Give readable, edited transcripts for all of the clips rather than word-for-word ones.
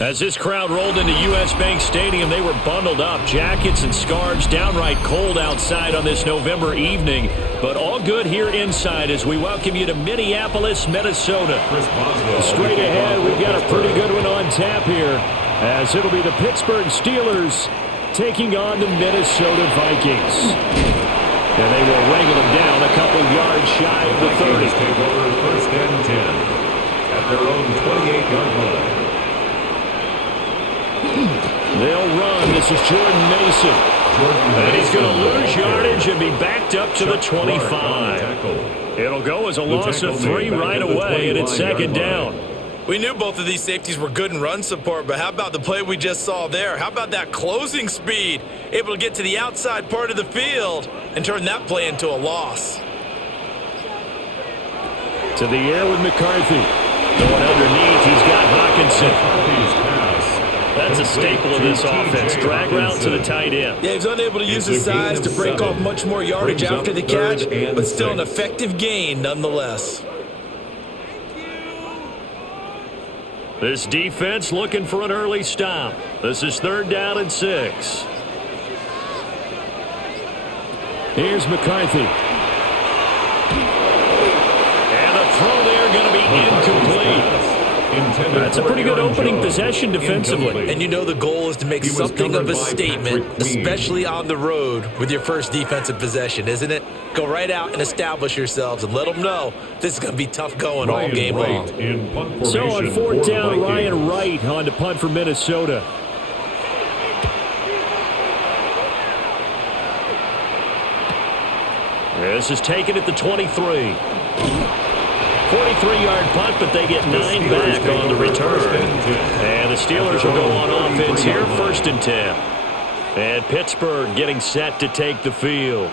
As this crowd rolled into U.S. Bank Stadium, they were bundled up, jackets and scarves, downright cold outside on this November evening. But all good here inside as we welcome you to Minneapolis, Minnesota. Straight ahead, we've got a pretty good one on tap here, as it'll be the Pittsburgh Steelers taking on the Minnesota Vikings. And they will wrangle them down a couple yards shy of the 30. Take over first and 10 at their own 28-yard line. They'll run. This is Jordan Mason. And he's going to lose yardage and be backed up to the 25. It'll go as a loss of 3 right away, and it's second down. We knew both of these safeties were good in run support, but how about the play we just saw there? How about that closing speed? Able to get to the outside part of the field and turn that play into a loss. To the air with McCarthy. Going underneath, he's got Hawkinson. That's a staple of this offense. Drag route to the tight end. Yeah, he's unable to use his size to break off much more yardage after the catch, but still an effective gain nonetheless. This defense looking for an early stop. This is 3rd down and 6. Here's McCarthy. And the throw there going to be incomplete. That's a pretty good opening possession defensively. And you know the goal is to make something of a statement, especially on the road with your first defensive possession, isn't it? Go right out and establish yourselves and let them know this is going to be tough going all game long. So on 4th down, Ryan Wright on to punt for Minnesota. This is taken at the 23. 43-yard punt, but they get 9 back on the return. And the Steelers will go on offense here, 1st and 10. And Pittsburgh getting set to take the field.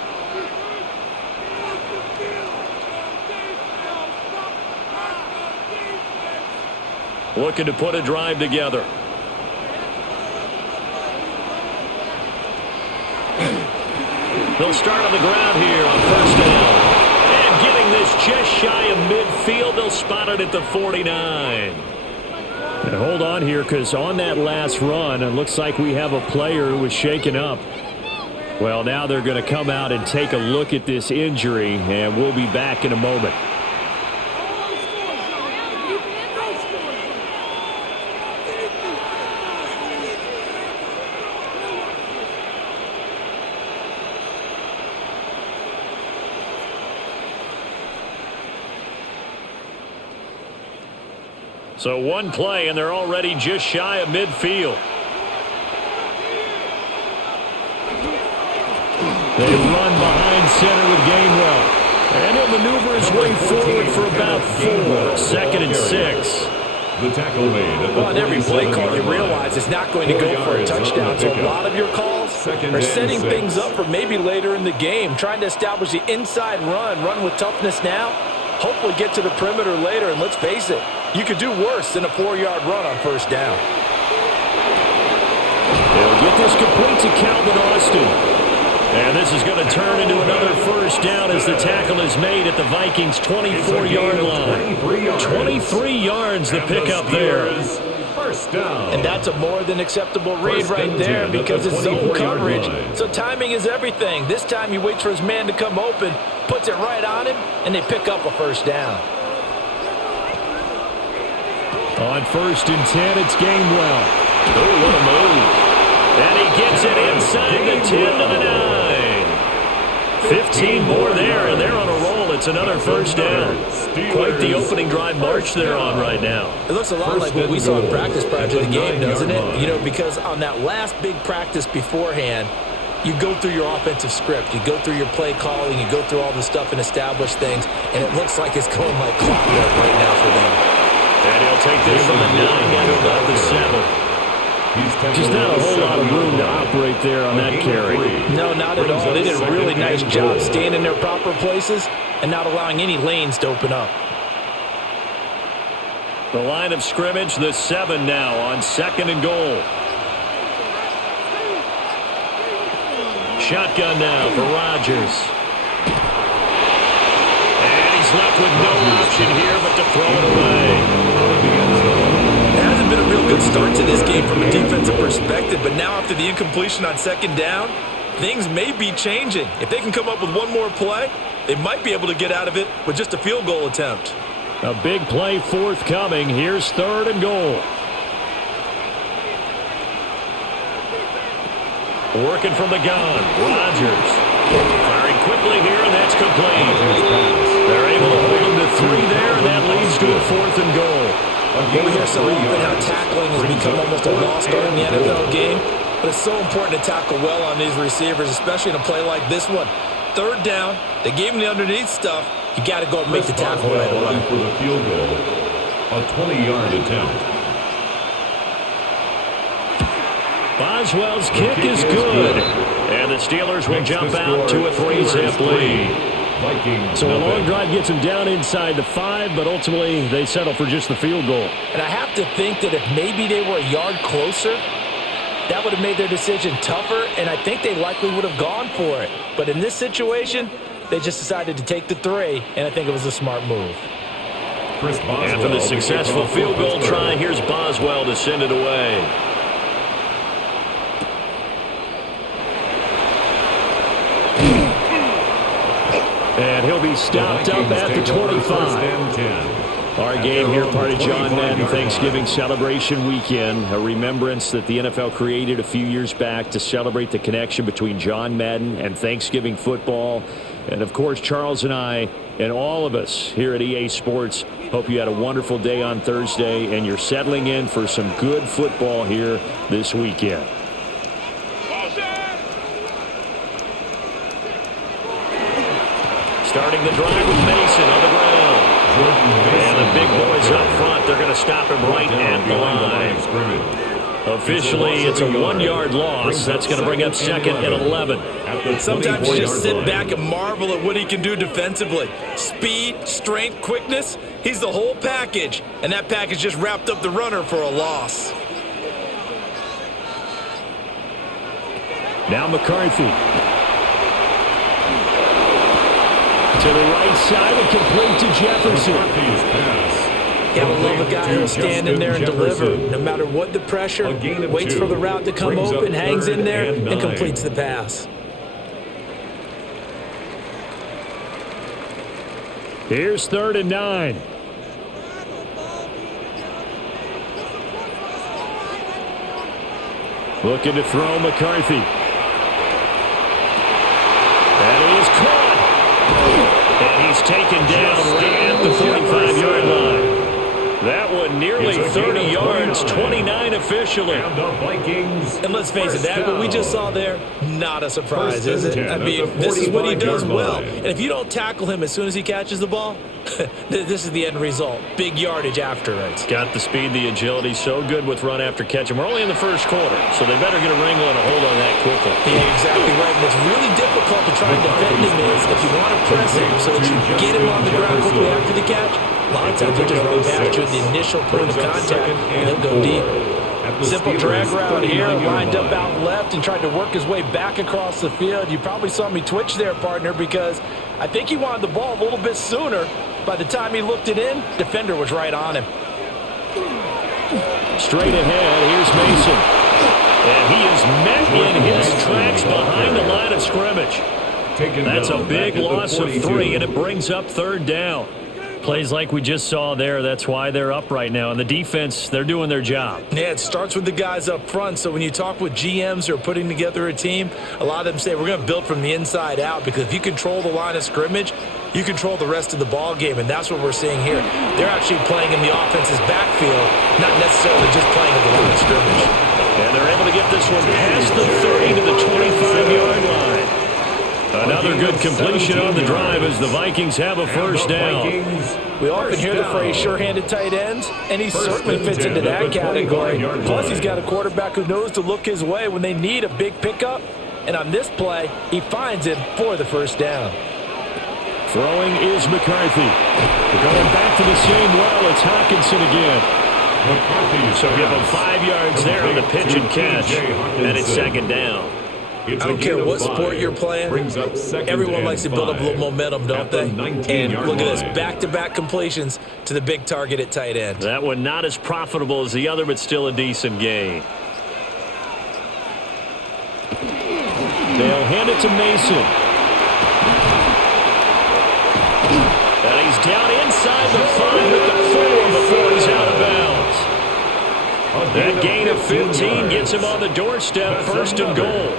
Looking to put a drive together. They'll start on the ground here on 1st down. Getting this just shy of midfield. They'll spot it at the 49. And hold on here, because on that last run, it looks like we have a player who was shaken up. Well, now they're going to come out and take a look at this injury, and we'll be back in a moment. So one play, and they're already just shy of midfield. They run behind center with Gainwell. And he'll maneuver his way forward for about 4. 2nd and 6. The tackle made. Well, on every play call, you realize it's not going to go for a touchdown. So a lot of your calls are setting things up for maybe later in the game, trying to establish the inside run with toughness now. Hopefully get to the perimeter later, and let's face it, you could do worse than a 4-yard run on 1st down. They'll get this complete to Calvin Austin. And this is going to turn into another 1st down as the tackle is made at the Vikings' 24-yard line. 23 yards the pickup there. And that's a more than acceptable read right there because it's zone coverage. So timing is everything. This time he waits for his man to come open, puts it right on him, and they pick up a 1st down. On 1st and 10, it's Gainwell. Oh, what a move. And he gets it inside the 10 to the 9. 15 more there, and they're on a roll. It's another 1st down. Quite the opening drive march they're on right now. It looks a lot like what we saw in practice prior to the game, doesn't it? You know, because on that last big practice beforehand, you go through your offensive script, you go through your play calling, you go through all the stuff and establish things, and it looks like it's going like clockwork right now for them. And he'll take this from the 9 down to about the 7. Just not a whole lot of room to operate there on that carry. No, not at all. They did a really nice job staying in their proper places and not allowing any lanes to open up. The line of scrimmage, the 7 now on 2nd and goal. Shotgun now for Rodgers. And he's left with no option here but to throw it away. It hasn't been a real good start to of this game from a defensive perspective, but now after the incompletion on second down, things may be changing. If they can come up with one more play, they might be able to get out of it with just a field goal attempt. A big play forthcoming. Here's 3rd and goal. Working from the gun. Rodgers. Firing quickly here, and that's complete. They're able to hold him to 3 there, and that leads to a 4th and goal. We hear so often how tackling has become almost a lost art in the NFL game, but it's so important to tackle well on these receivers, especially in a play like this one. 3rd down, they gave him the underneath stuff. You got to go and make the tackle right away. For the field goal, a 20-yard attempt. Boswell's kick is good. And the Steelers will jump out to a 3-zip lead. Vikings. So a long drive gets them down inside the 5, but ultimately they settle for just the field goal. And I have to think that if maybe they were a yard closer, that would have made their decision tougher, and I think they likely would have gone for it. But in this situation, they just decided to take the 3, and I think it was a smart move. After the successful field goal try, here's Boswell to send it away. And he'll be stopped up at the 25. Our game here, part of John Madden Thanksgiving celebration weekend, a remembrance that the NFL created a few years back to celebrate the connection between John Madden and Thanksgiving football. And, of course, Charles and I and all of us here at EA Sports hope you had a wonderful day on Thursday and you're settling in for some good football here this weekend. Starting the drive with Mason on the ground. And the big boys up front, they're going to stop him right at the line. Officially, it's a 1-yard loss. That's going to bring up 2nd and 11. Sometimes you just sit back and marvel at what he can do defensively. Speed, strength, quickness, he's the whole package. And that package just wrapped up the runner for a loss. Now McCarthy. To the right side and complete to Jefferson. Gotta love a guy who'll stand in there and deliver. No matter what the pressure, waits for the route to come open, hangs in there, and completes the pass. Here's 3rd and 9. Looking to throw McCarthy. That is caught. And he's taken down right at the 45-yard line. That one nearly 30 yards, 29 officially. And let's face it, that what we just saw there, not a surprise, is it? I mean, this is what he does well. And if you don't tackle him as soon as he catches the ball, this is the end result. Big yardage after it. Got the speed, the agility, so good with run after catch. And we're only in the first quarter, so they better get a wrangle and a hold on that quickly. Yeah, exactly right. And what's really difficult to try and defend him is if you want to press him so that you get him on the ground quickly after the catch, a lot of times he'll just run past you at the initial point of contact, and he'll go deep. Simple drag route here, lined up out left and tried to work his way back across the field. You probably saw me twitch there, partner, because I think he wanted the ball a little bit sooner. By the time he looked it in, defender was right on him. Straight ahead, here's Mason. And he is met in his tracks behind the line of scrimmage. That's a big loss of 3, and it brings up 3rd down. Plays like we just saw there, that's why they're up right now. And the defense, they're doing their job. Yeah, it starts with the guys up front. So when you talk with GMs who are putting together a team, a lot of them say we're going to build from the inside out, because if you control the line of scrimmage, you control the rest of the ball game, and that's what we're seeing here. They're actually playing in the offense's backfield, not necessarily just playing at the line of scrimmage. And they're able to get this one past the 30 to the 25-yard line. Another good completion on the drive as the Vikings have a 1st down. We often hear the phrase sure-handed tight ends, and he certainly fits into that category. Plus, he's got a quarterback who knows to look his way when they need a big pickup. And on this play, he finds it for the 1st down. Throwing is McCarthy. Going back to the same well, it's Hockenson again. So give him 5 yards there on the pitch and catch, and it's 2nd down. I don't care what sport you're playing. Everyone likes to build up a little momentum, don't they? And look at this, back-to-back completions to the big target at tight end. That one not as profitable as the other, but still a decent gain. They'll hand it to Mason. And he's down inside the 5 at the 4 before he's out of bounds. That gain of 15 gets him on the doorstep, first and goal.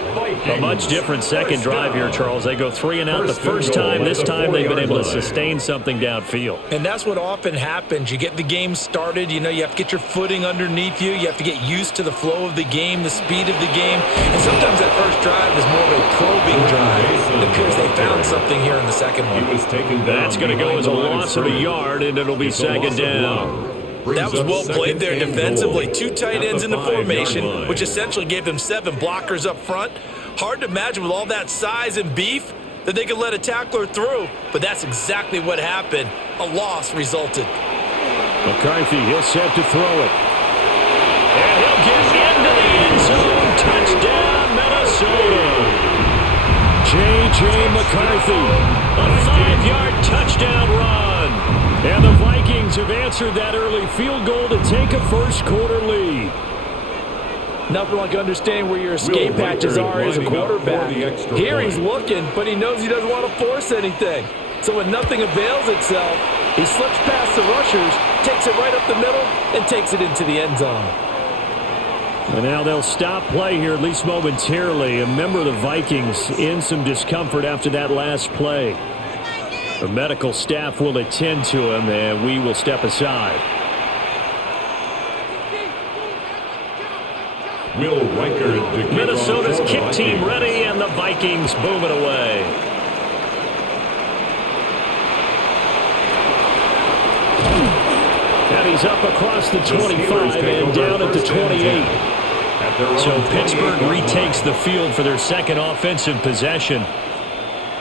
A much different second drive here, Charles. They go 3 and out the first time. This time they've been able to sustain something downfield. And that's what often happens. You get the game started. You know, you have to get your footing underneath you. You have to get used to the flow of the game, the speed of the game. And sometimes that first drive is more of a probing drive. It appears they found something here in the second one. That's going to go as a loss of a yard, and it'll be second down. That was well played there defensively. 2 tight ends in the formation, which essentially gave them 7 blockers up front. Hard to imagine with all that size and beef that they could let a tackler through, but that's exactly what happened. A loss resulted. McCarthy, he'll set to throw it. And he'll get into the end zone. Touchdown, Minnesota. J.J. McCarthy, a 5-yard touchdown run. And the Vikings have answered that early field goal to take a first-quarter lead. Nothing like understanding where your escape patches are as a quarterback. Here he's looking, but he knows he doesn't want to force anything. So when nothing avails itself, he slips past the rushers, takes it right up the middle, and takes it into the end zone. And now they'll stop play here, at least momentarily. A member of the Vikings in some discomfort after that last play. The medical staff will attend to him, and we will step aside. Minnesota's kick team ready, and the Vikings boom it away. And he's up across the 25 and down at the 28. So Pittsburgh retakes the field for their second offensive possession.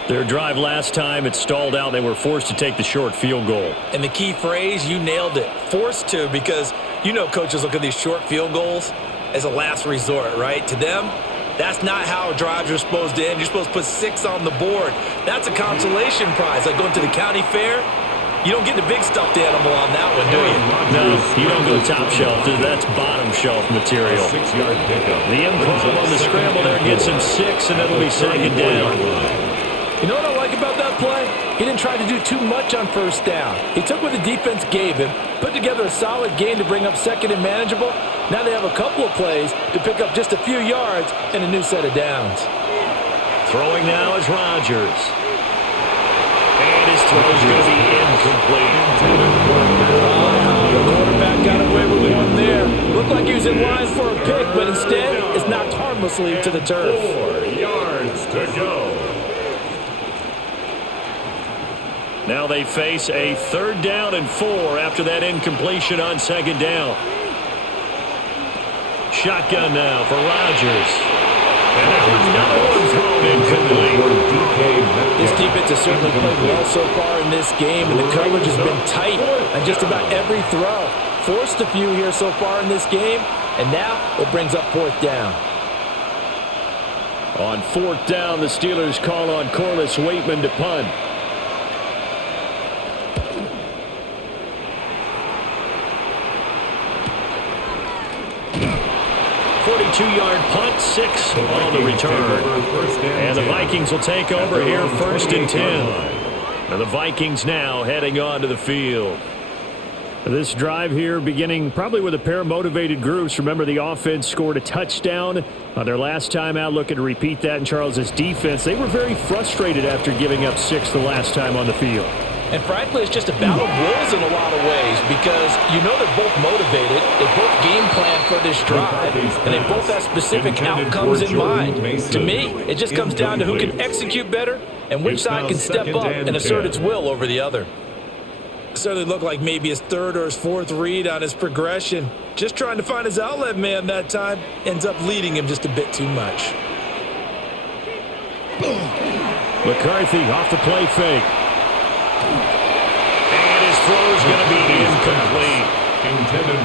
Their drive last time, it stalled out. They were forced to take the short field goal. And the key phrase, you nailed it, forced to, because you know coaches look at these short field goals as a last resort, right? To them, that's not how drives are supposed to end. You're supposed to put 6 on the board. That's a consolation prize. Like going to the county fair, you don't get the big stuffed animal on that one, do you? No, you don't go top shelf. That's bottom shelf material. The improv on the scramble there gets him 6, and it'll be second down. You know what I like about that play? He didn't try to do too much on first down. He took what the defense gave him, put together a solid gain to bring up second and manageable. Now they have a couple of plays to pick up just a few yards and a new set of downs. Throwing now is Rodgers. And his throw is going to be incomplete. The quarterback got away with one there. Looked like he was in line for a pick, but instead it's knocked harmlessly to the turf. 4 yards to go. Now they face a 3rd down and 4 after that incompletion on second down. Shotgun now for Rodgers. And there's another one thrown incomplete. This defense has certainly played well so far in this game, and the coverage has been tight on just about every throw. Forced a few here so far in this game, and now it brings up 4th down. On 4th down, the Steelers call on Corliss Waitman to punt. 42-yard punt, 6 on the return. And the Vikings will take over here, 1st and 10. And the Vikings now heading onto the field. This drive here beginning probably with a pair of motivated groups. Remember, the offense scored a touchdown on their last time out, looking to repeat that in Charles's defense. They were very frustrated after giving up 6 the last time on the field. And frankly, it's just a battle of wills in a lot of ways, because you know they're both motivated, they both game plan for this drive, and they both have specific outcomes in mind. To me, it just comes down to who can execute better and which side can step up and assert its will over the other. Certainly looked like maybe his 3rd or his 4th read on his progression. Just trying to find his outlet man that time. Ends up leading him just a bit too much. McCarthy off the play fake. And his throw is going to be incomplete.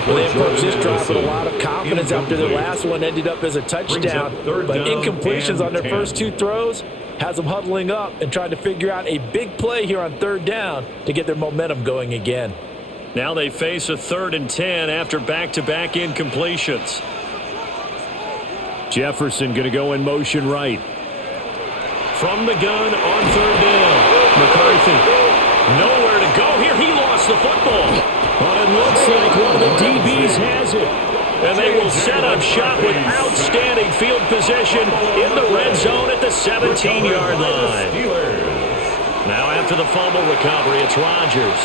Well, they approach this drive with a lot of confidence. confidence after their last one ended up as a touchdown. But incompletions on their first 2 throws has them huddling up and trying to figure out a big play here on 3rd down to get their momentum going again. Now they face a 3rd and 10 after back-to-back incompletions. Jefferson going to go in motion right. From the gun on 3rd down. McCarthy. Nowhere to go here. He lost the football. But it looks like one of the DBs has it. And they will set up shop with outstanding field position in the red zone at the 17-yard line. Now after the fumble recovery, it's Rodgers.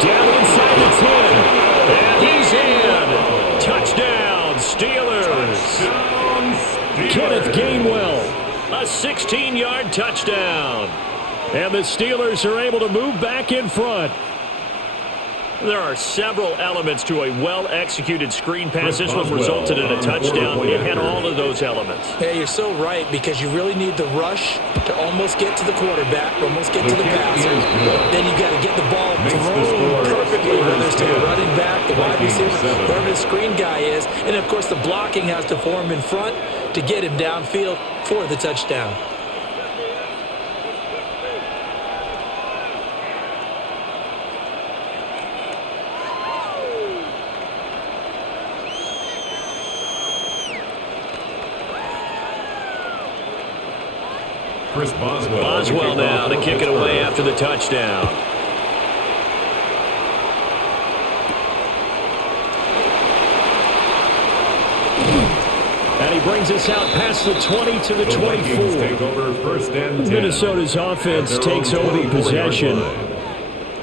Down inside the 10. And he's in. Touchdown, Steelers. Kenneth Gainwell. A 16-yard touchdown. And the Steelers are able to move back in front. There are several elements to a well-executed screen pass. This one resulted in a touchdown. It had all of those elements. Yeah, you're so right, because you really need the rush to almost get to the quarterback, almost get to the passer. Then you got to get the ball thrown perfectly, whether it's to the running back, the wide receiver, whoever the screen guy is. And, of course, the blocking has to form in front to get him downfield for the touchdown. Chris Boswell. Boswell now to kick it away after the touchdown. And he brings us out past the 20 to the 24. Take over 1st and 10. Minnesota's offense takes over possession.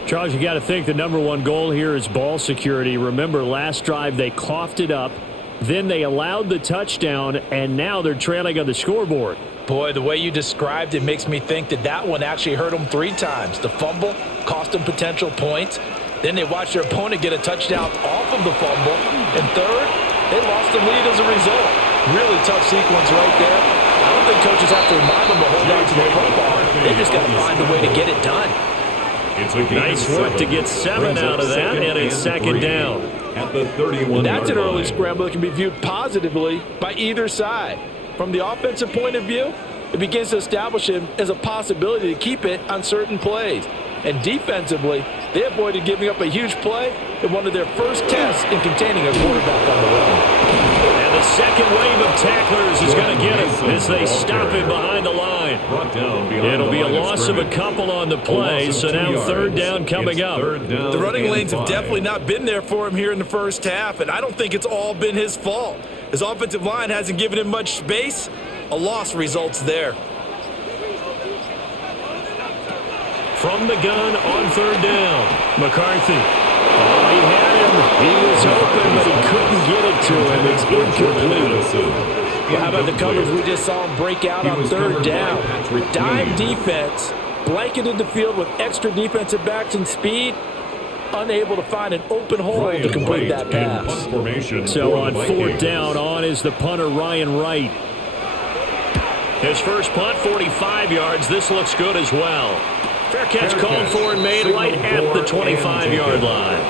Charles, you got to think the number one goal here is ball security. Remember, last drive they coughed it up. Then they allowed the touchdown, and now they're trailing on the scoreboard. Boy, the way you described it makes me think that one actually hurt them 3 times. The fumble cost them potential points. Then they watched their opponent get a touchdown off of the fumble. And third, they lost the lead as a result. Really tough sequence right there. I don't think coaches have to remind them to hold on to the football. They just got to find a way to get it done. Nice work to get 7 out of that, and it's 2nd down. At the 31-yard That's an early line. scramble that can be viewed positively by either side. From the offensive point of view, it begins to establish him as a possibility to keep it on certain plays. And defensively, they avoided giving up a huge play in one of their first tests in containing a quarterback on the run. And the second wave of tacklers is going to get him as they stop him behind the line. It'll be a loss of a couple on the play, so now 3rd down coming up. The running lanes have definitely not been there for him here in the first half, and I don't think it's all been his fault. His offensive line hasn't given him much space. A loss results there. From the gun on 3rd down, McCarthy. Oh, he had him. He was open, but he couldn't get it to him. It's incomplete. Well, how about the coverage we just saw him break out on 3rd down? Dime defense, blanketed the field with extra defensive backs and speed, unable to find an open hole to complete that pass. So on 4th down, on is the punter, Ryan Wright. His first punt, 45 yards. This looks good as well. Fair catch called for and made right at the 25-yard line.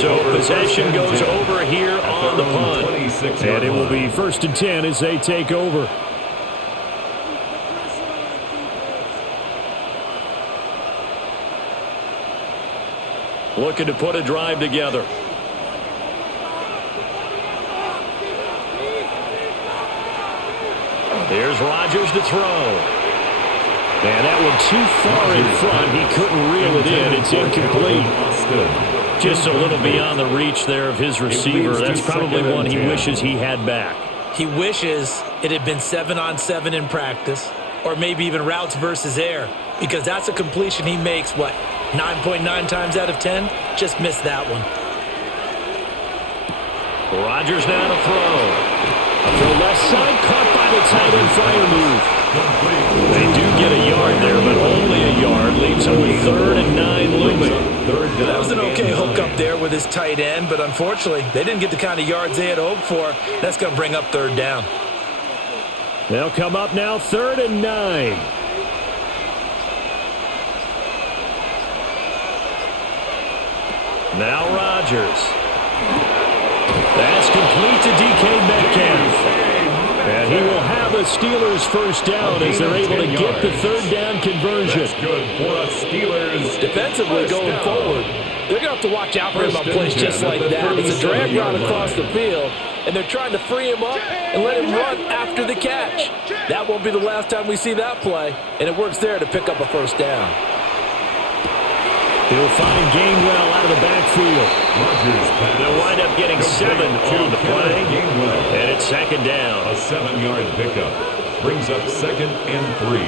So possession goes over here on the punt. And it will be 1st and 10 as they take over. Looking to put a drive together. Here's Rodgers to throw. And that one too far in front. He couldn't reel it in. It's incomplete. Just a little beyond the reach there of his receiver. That's probably one he wishes he had back. He wishes it had been 7-on-7 in practice, or maybe even routes versus air, because that's a completion he makes, 9.9 times out of 10? Just missed that one. Rodgers now to throw. Throw left side, caught by the tight end flyer move. They do get a yard there, but only a yard. Leaves them with 3rd and 9 looming. That was an okay hook up there with his tight end, but unfortunately, they didn't get the kind of yards they had hoped for. That's going to bring up 3rd down. They'll come up now 3rd and 9. Now Rodgers. That's Metcalf. And he will have a Steelers first down as they're able to get the third down conversion. That's good for the Steelers. Defensively going forward, they're going to have to watch out for him on plays just like that. It's a drag route across the field, and they're trying to free him up and let him run after the catch. That won't be the last time we see that play, and it works there to pick up a first down. He'll find Gainwell out of the backfield. They'll wind up getting 7 on the play, and it's second down. A 7-yard pickup brings up 2nd and 3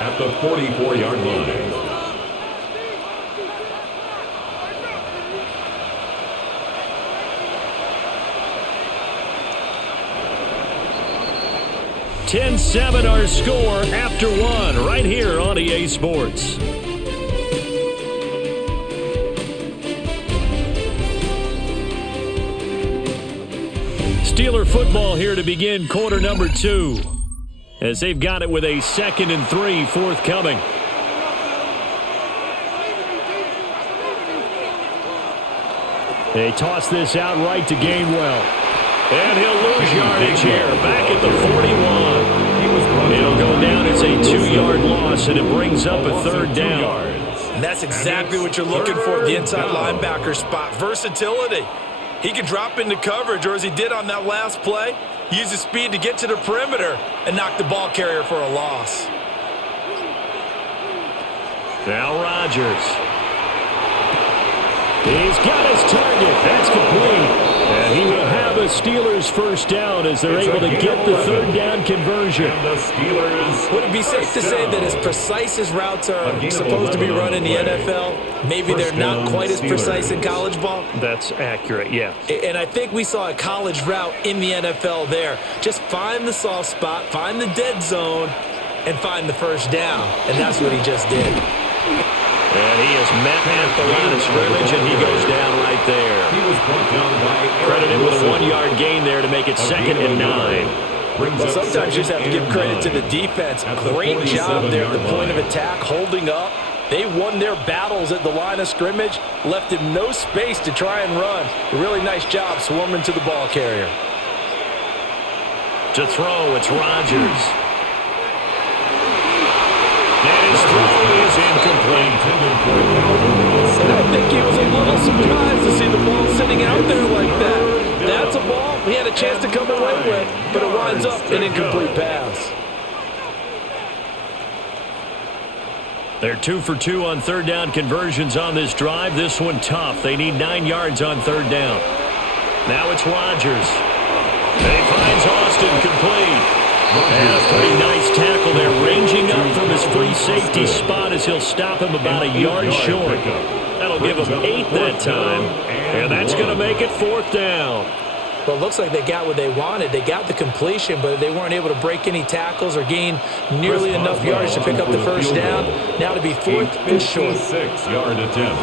at the 44-yard line. (10-7) our score after 1 right here on EA Sports. Steeler football here to begin quarter number 2 as they've got it with a 2nd and 3 forthcoming. They toss this out right to Gainwell. And he'll lose yardage here, back at the 41. It'll go down as a 2-yard loss, and it brings up a third down. And that's exactly what you're looking for at the inside linebacker spot, versatility. He can drop into coverage, or as he did on that last play, use his speed to get to the perimeter and knock the ball carrier for a loss. Now Rodgers. He's got his target. That's complete. And he will have a Steelers first down as they're able to get the third down conversion. Would it be safe to say that as precise as routes are supposed to be run in the NFL, maybe they're not quite as precise in college ball? That's accurate, yeah. And I think we saw a college route in the NFL there. Just find the soft spot, find the dead zone, and find the first down. And that's what he just did. And he is met at the line of scrimmage, and he goes down right there. He was brought down by Credited with a 1-yard gain there to make it 2nd and 9. Well, sometimes you just have to give credit to the defense. Great job there at the point of attack, holding up. They won their battles at the line of scrimmage, left him no space to try and run. A really nice job swarming to the ball carrier. To throw, it's Rodgers. And his throw is incomplete. And I think he was a little surprised to see the ball sitting out there like that. That's a ball he had a chance to come away with, but it winds up an incomplete pass. They're 2 for 2 on third down conversions on this drive. This one tough. They need 9 yards on third down. Now it's Rodgers. And he finds Austin complete. And a pretty nice tackle there, ranging up from his free safety spot as he'll stop him about a yard short. That'll give him 8 that time, and that's going to make it 4th down. Well, it looks like they got what they wanted. They got the completion, but they weren't able to break any tackles or gain nearly enough yards to pick up the first down. Now to be 4th and short. 6-yard attempt.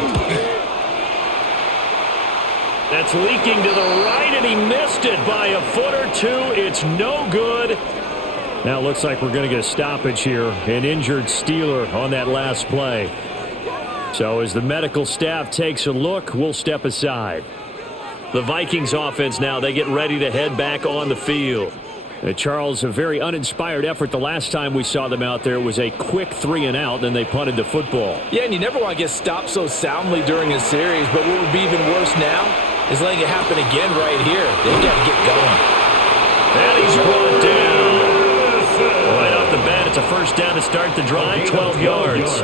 That's leaking to the right, and he missed it by a foot or 2. It's no good. Now it looks like we're going to get a stoppage here. An injured Steeler on that last play. So as the medical staff takes a look, we'll step aside. The Vikings offense now, they get ready to head back on the field. Charles, a very uninspired effort the last time we saw them out there. It was a quick 3-and-out, then they punted the football. Yeah, and you never want to get stopped so soundly during a series, but what would be even worse now is letting it happen again right here. They've got to get going. And he's brought down. Right off the bat, it's a first down to start the drive, 12 yards.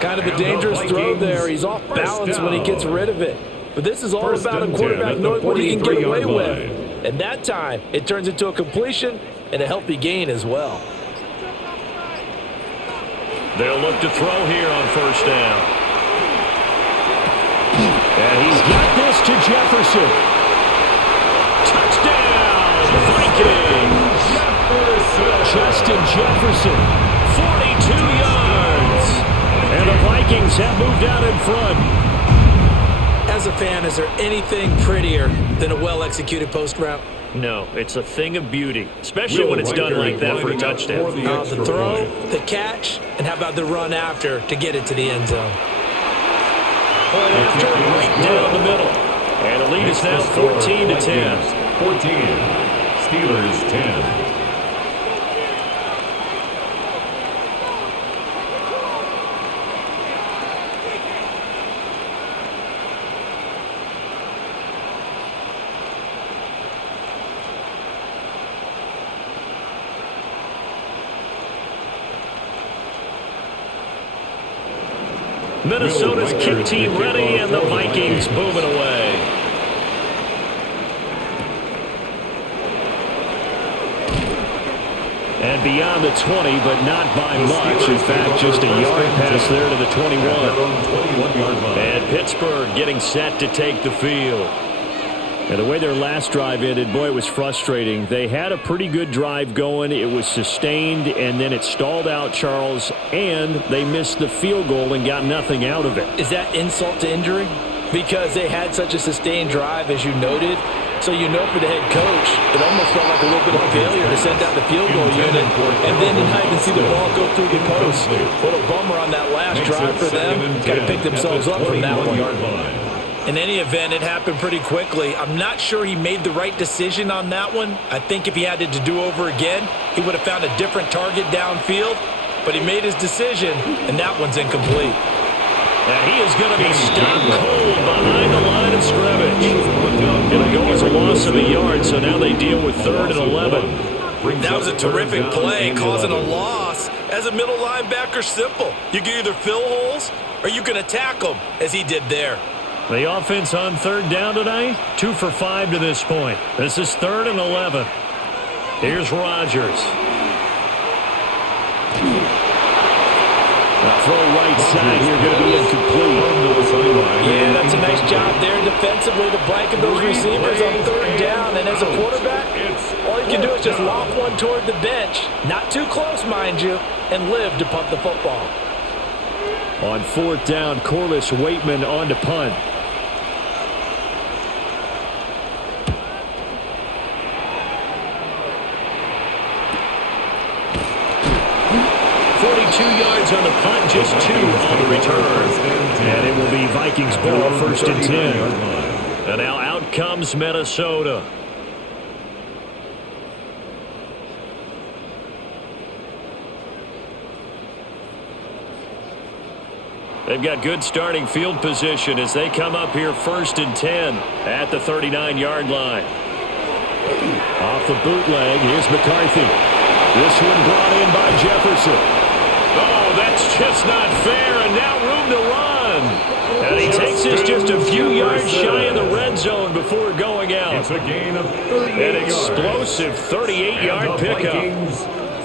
Kind of a dangerous throw there. He's off balance when he gets rid of it. But this is all about a quarterback knowing what he can get away with. And that time, it turns into a completion and a healthy gain as well. They'll look to throw here on first down. And he's got this to Jefferson. Touchdown, Vikings! Justin Jefferson, 42 yards. And the Vikings have moved out in front. As a fan, is there anything prettier than a well-executed post route? No, it's a thing of beauty, especially when it's done like that for a touchdown. The throw, the catch, and how about the run after to get it to the end zone? Point after, right down the middle. And the lead is now 14-10. 14. Steelers 10. Minnesota's kick team ready, and the Vikings moving away. And beyond the 20, but not by much. In fact, just a yard pass there to the 21. And Pittsburgh getting set to take the field. And the way their last drive ended, boy, it was frustrating. They had a pretty good drive going. It was sustained, and then it stalled out, Charles, and they missed the field goal and got nothing out of it. Is that insult to injury? Because they had such a sustained drive, as you noted. So you know for the head coach, it almost felt like a little bit of a failure to send out the field goal unit, and then to not even see the ball go through the post. What a bummer on that last drive for them. Got to pick themselves up from that one. In any event, it happened pretty quickly. I'm not sure he made the right decision on that one. I think if he had it to do over again, he would have found a different target downfield. But he made his decision, and that one's incomplete. And he is going to be stopped cold behind the line of scrimmage. It'll go as a loss of a yard, so now they deal with 3rd and 11. That was a terrific play, causing a loss. As a middle linebacker, simple. You can either fill holes or you can attack them, as he did there. The offense on 3rd down tonight, 2 for 5 to this point. This is 3rd and 11. Here's Rodgers. Throw right side here, going to be incomplete. Yeah, that's a nice job there defensively to blanket those receivers on 3rd down. And as a quarterback, all you can do is just lob one toward the bench. Not too close, mind you, and live to punt the football. On 4th down, Corliss Waitman on to punt. On the punt, just 2 on the return. And it will be Vikings ball, 1st and 10. And now out comes Minnesota. They've got good starting field position as they come up here 1st and 10 at the 39-yard line. Off the bootleg, here's McCarthy. This one brought in by Jefferson. Oh, that's just not fair, and now room to run. And he takes this just a few yards shy of the red zone before going out. It's a gain of 38 An explosive 38-yard pickup.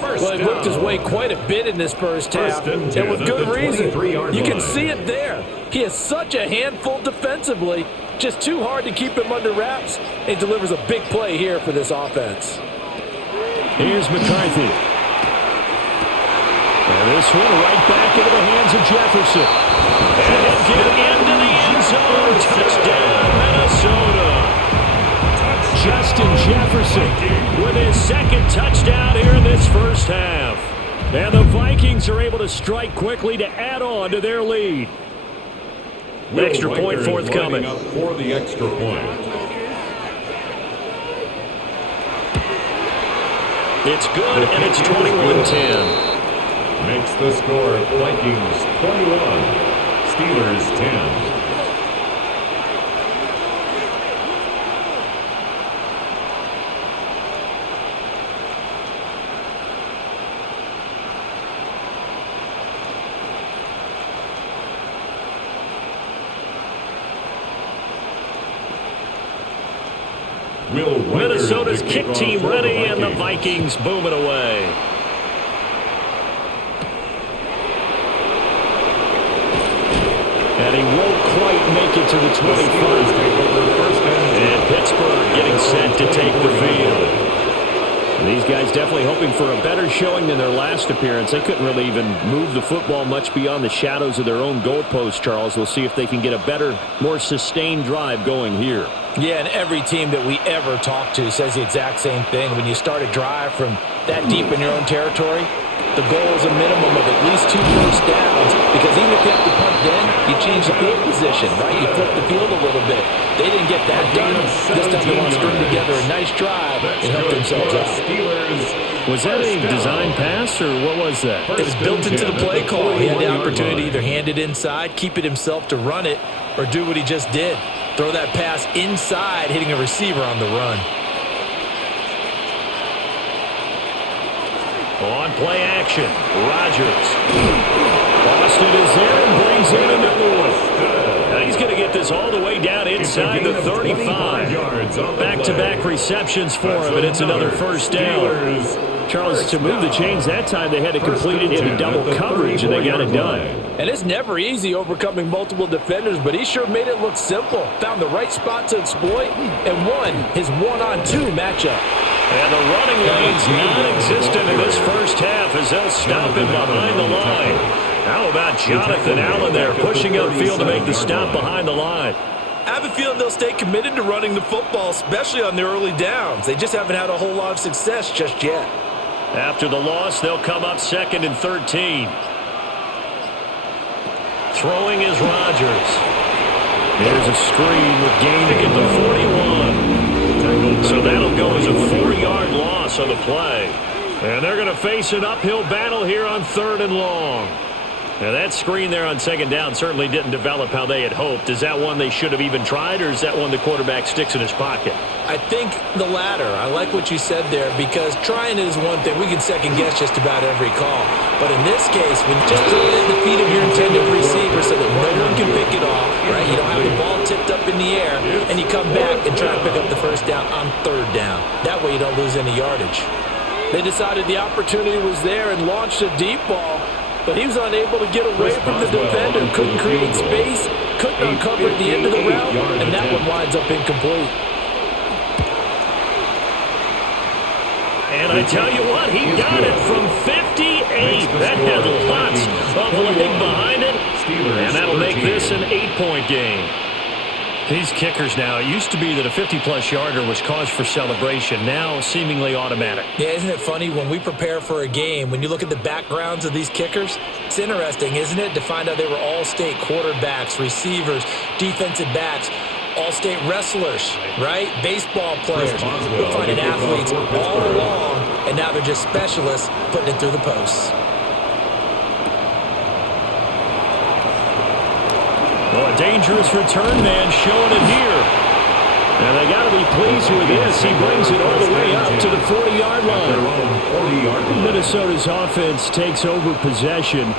Well, he worked his way quite a bit in this first half, and with good reason. You can see it there. He is such a handful defensively, just too hard to keep him under wraps. He delivers a big play here for this offense. Here's McCarthy. And this one right back into the hands of Jefferson. And he'll get into the end zone. Touchdown, Minnesota. Justin Jefferson with his 2nd touchdown here in this first half. And the Vikings are able to strike quickly to add on to their lead. Extra point forthcoming. For the extra point. It's good, and it's 21-10. Makes the score Vikings 21, Steelers 10. Minnesota's kick team ready, and the Vikings booming away. And he won't quite make it to the 21st. And Pittsburgh getting set to take the field. And these guys definitely hoping for a better showing than their last appearance. They couldn't really even move the football much beyond the shadows of their own goalpost, Charles. We'll see if they can get a better, more sustained drive going here. Yeah, and every team that we ever talk to says the exact same thing. When you start a drive from that deep in your own territory, the goal is a minimum of at least 2 first downs, because even if you have to punt then, you change the field position, right? You flip the field a little bit. They didn't get that done. This time they want to string together a nice drive and help themselves out. Was that a design pass, or what was that? It was built into the play call. He had the opportunity to either hand it inside, keep it himself to run it, or do what he just did. Throw that pass inside, hitting a receiver on the run. On play action, Rodgers. Boston is there and brings in another one. Now he's going to get this all the way down inside the 35. Back-to-back receptions for him, and it's another first down. Charles, to move the chains that time, they had to complete it in double coverage, and they got it done. And it's never easy overcoming multiple defenders, but he sure made it look simple. Found the right spot to exploit and won his one-on-two matchup. And the running lane's non-existent in this first half as they'll stop him behind the line. How about Jonathan Allen there pushing upfield to make the stop behind the line? I have a feeling they'll stay committed to running the football, especially on the early downs. They just haven't had a whole lot of success just yet. After the loss, they'll come up 2nd and 13. Throwing is Rodgers. There's a screen with gain to get the 41. So that'll go as a 4-yard loss on the play. And they're going to face an uphill battle here on 3rd and long. Now that screen there on 2nd down certainly didn't develop how they had hoped. Is that one they should have even tried, or is that one the quarterback sticks in his pocket? I think the latter. I like what you said there, because trying it is one thing. We can second-guess just about every call. But in this case, when just throw it at the feet of your intended receiver so that no one can pick it off, right? You don't have the ball tipped up in the air, and you come back and try to pick up the first down on 3rd down. That way you don't lose any yardage. They decided the opportunity was there and launched a deep ball, but he was unable to get away from the defender. Couldn't create space, couldn't uncover at the end of the route, and that one winds up incomplete. And I tell you what, he got it from 58. That had lots of leg behind it, and that'll make this an 8-point game. These kickers now, it used to be that a 50-plus yarder was cause for celebration. Now, seemingly automatic. Yeah, isn't it funny when we prepare for a game, when you look at the backgrounds of these kickers, it's interesting, isn't it, to find out they were all-state quarterbacks, receivers, defensive backs, all-state wrestlers, right? Baseball players. We're finding athletes all along, and now they're just specialists putting it through the posts. Well, a dangerous return man showing it here. And they got to be pleased with this. He brings it all the way up to the 40-yard line. Minnesota's offense takes over possession.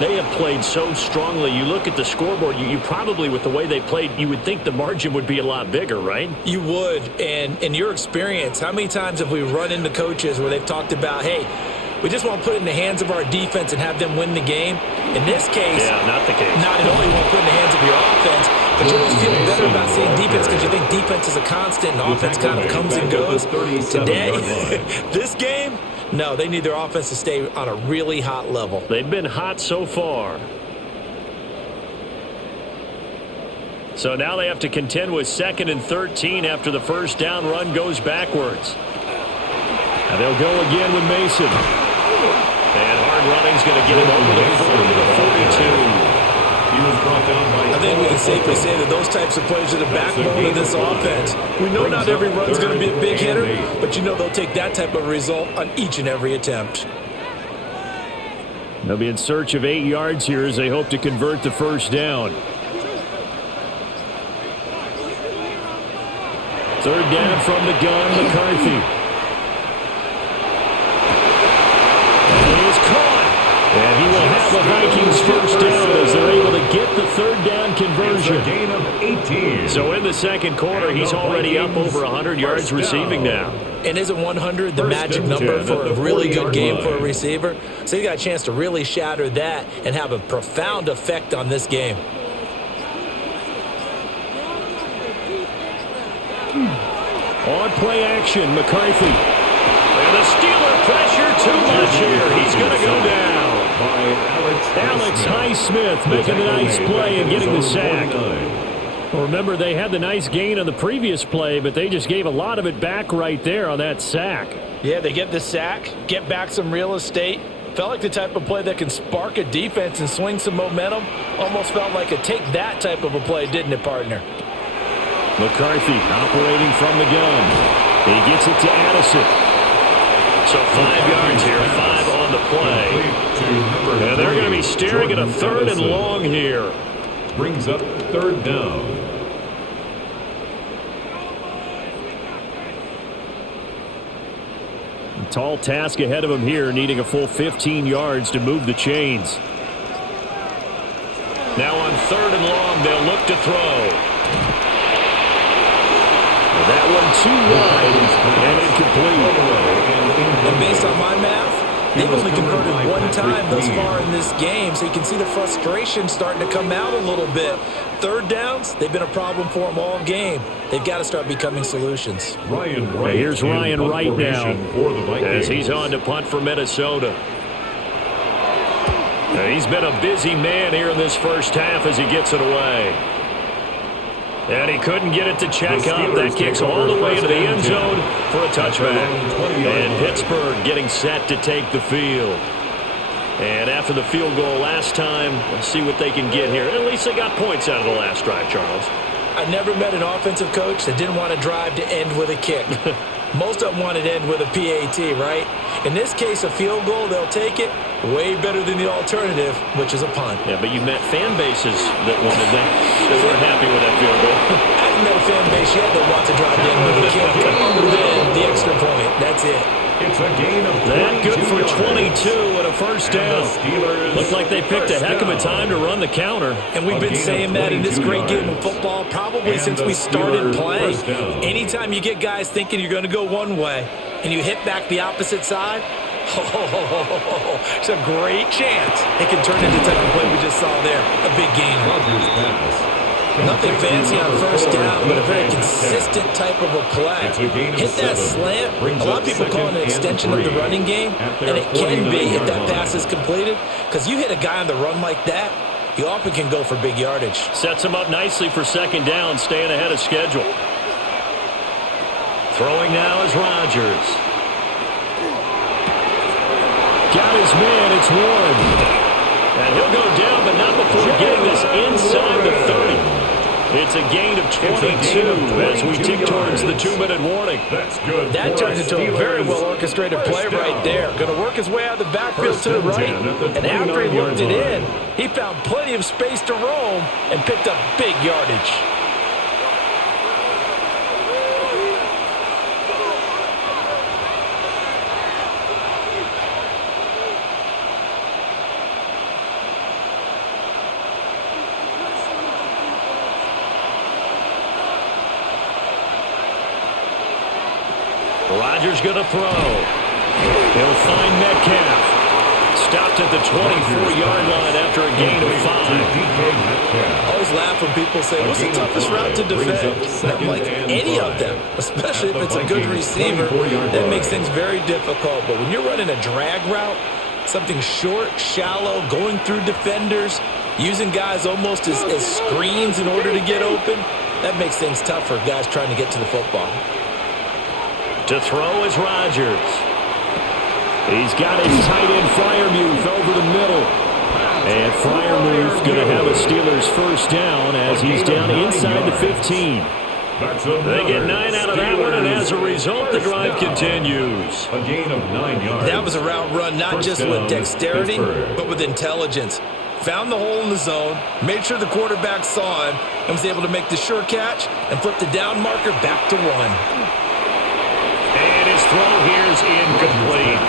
They have played so strongly. You look at the scoreboard, you probably, with the way they played, you would think the margin would be a lot bigger, right? You would. And in your experience, how many times have we run into coaches where they've talked about, hey, we just want to put it in the hands of our defense and have them win the game? In this case, yeah, not the case. Not only want to put it in the hands of your offense, but you always feel better about seeing defense because you think defense is a constant and offense kind of comes and goes. Today, this game, no, they need their offense to stay on a really hot level. They've been hot so far. So now they have to contend with 2nd and 13 after the first down run goes backwards. Now they'll go again with Mason. And hard running's going to get him over the 40 to the 42. I think we can safely say that those types of plays are the backbone of this offense. We know not every run's going to be a big hitter, but you know they'll take that type of result on each and every attempt. They'll be in search of 8 yards here as they hope to convert the first down. 3rd down from the gun, McCarthy. And he will have the Vikings first down as they're able to get the 3rd down conversion. It's a gain of 18. So in the second quarter, he's already up over 100 yards receiving now. And isn't 100 the magic number for a really good game for a receiver? So you got a chance to really shatter that and have a profound effect on this game. On play action, McCarthy. And the Steeler pressure too much here. He's going to go down. Alex Highsmith making a nice play and getting the sack. Well, remember, they had the nice gain on the previous play, but they just gave a lot of it back right there on that sack. Yeah, they get the sack, get back some real estate, Felt like the type of play that can spark a defense and swing some momentum. Almost felt like a take-that type of a play, didn't it, partner? McCarthy operating from the gun. He gets it to Addison. So 5 yards here, 5 on the play. And they're going to be staring at a 3rd and long here. Brings up 3rd down. Tall task ahead of him here, needing a full 15 yards to move the chains. Now on 3rd and long, they'll look to throw. That one too wide and incomplete. And based on my math, they've only converted 1 time thus far in this game, so you can see the frustration starting to come out a little bit. 3rd downs, they've been a problem for them all game. They've got to start becoming solutions. Here's Ryan Wright now as he's on to punt for Minnesota. He's been a busy man here in this first half as he gets it away. And he couldn't get it to check up. That kicks all the way into the end zone for a touchback. And Pittsburgh getting set to take the field. And after the field goal last time, let's see what they can get here. At least they got points out of the last drive, Charles. I never met an offensive coach that didn't want to drive to end with a kick. Most of them wanted to end with a PAT, right? In this case, a field goal, they'll take it. Way better than the alternative, which is a punt. Yeah, but you met fan bases that wanted that, that weren't happy with that field goal. I haven't met a fan base yet that wants to drive to end with a kick. Then the extra point, that's it. It's a gain of that good for 22 and a first down. Looked like they picked a heck of a time to run the counter. And we've been saying that in this great game of football probably since we started playing. Anytime you get guys thinking you're going to go one way and you hit back the opposite side, it's a great chance it can turn into the type of play we just saw there. A big gain. Nothing fancy on first down, but a very consistent type of a play. Hit that slant. A lot of people call it an extension of the running game, and it can be if that pass is completed, because you hit a guy on the run like that, you often can go for big yardage. Sets him up nicely for 2nd down, staying ahead of schedule. Throwing now is Rodgers. Got his man, it's Warren. And he'll go down, but not before getting this inside the 30. It's a gain of 22 as we tick towards the 2-minute warning. That's good. That turns into a very well-orchestrated play right there. Going to work his way out of the backfield to the right. And after he worked it in, he found plenty of space to roam and picked up big yardage. Rodgers going to throw. He'll find Metcalf. Stopped at the 24-yard line after a gain of 5. I always laugh when people say, what's the toughest route to defend? And I'm like, any of them, especially if it's a good receiver. That makes things very difficult. But when you're running a drag route, something short, shallow, going through defenders, using guys almost as screens in order to get open, that makes things tough for guys trying to get to the football. To throw is Rodgers. He's got his tight end Freiermuth over the middle. And Freiermuth going to have a Steelers first down as he's down inside the 15. They get 9 out of that one, and as a result, the drive continues. A gain of 9 yards. That was a route run not just with dexterity, but with intelligence. Found the hole in the zone, made sure the quarterback saw him, and was able to make the sure catch and flip the down marker back to 1. And his throw here's incomplete.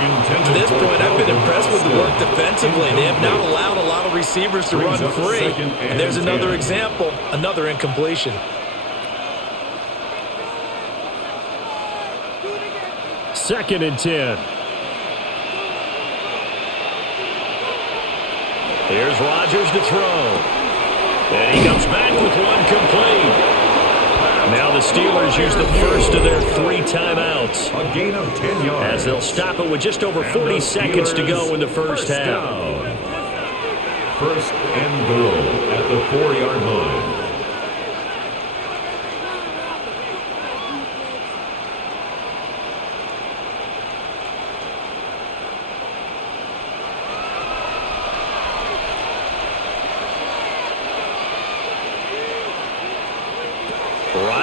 To this point, I've been impressed with the work defensively. They have not allowed a lot of receivers to run free. And there's another example, another incompletion. Second and 10. Here's Rodgers to throw. And he comes back with one complete. Now the Steelers use the first of their 3 timeouts. A gain of 10 yards. As they'll stop it with just over 40 seconds to go in the first half. Down. First and goal at the 4-yard line.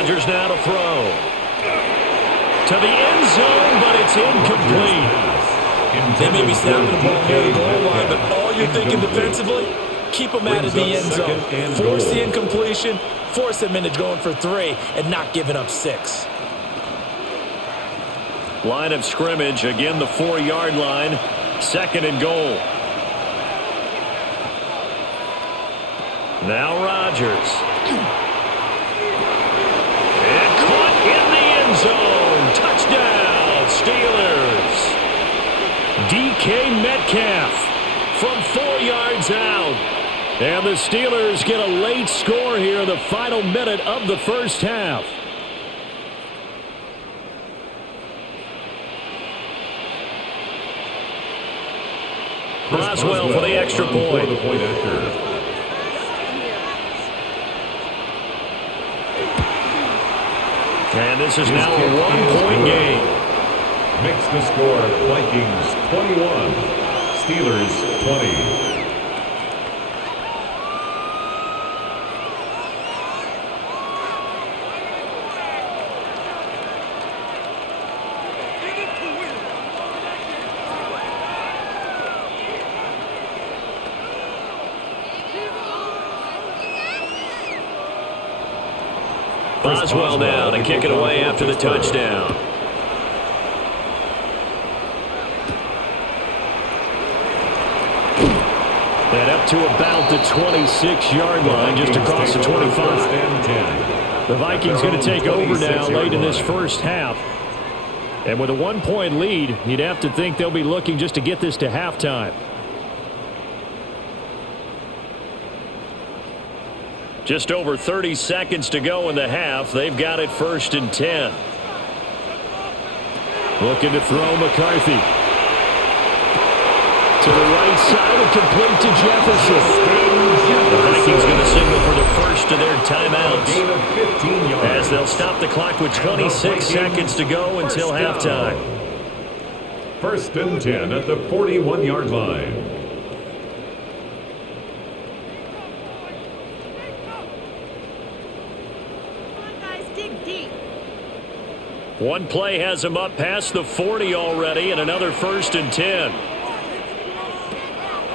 Rodgers now to throw. To the end zone, but it's incomplete. They may be snapping the ball near the goal line, but all you're thinking defensively, keep them out of the end zone. Force the incompletion, force them into going for 3, and not giving up 6. Line of scrimmage, again the 4-yard line. 2nd and goal. Now Rodgers. And caught in the end zone. Touchdown, Steelers. DK Metcalf from 4 yards out. And the Steelers get a late score here in the final minute of the first half. Boswell for the extra point. And this is now a 1-point game. Makes the score Vikings 21, Steelers 20. Boswell now to kick it away after the touchdown. And up to about the 26-yard line, just across the 25. The Vikings going to take over now late in this first half. And with a 1-point lead, you'd have to think they'll be looking just to get this to halftime. Just over 30 seconds to go in the half. They've got it 1st and 10. Looking to throw McCarthy. To the right side and complete to Jefferson. The Vikings going to signal for the first of their timeouts as they'll stop the clock with 26 seconds to go until halftime. 1st and 10 at the 41-yard line. One play has him up past the 40 already, and another 1st and 10.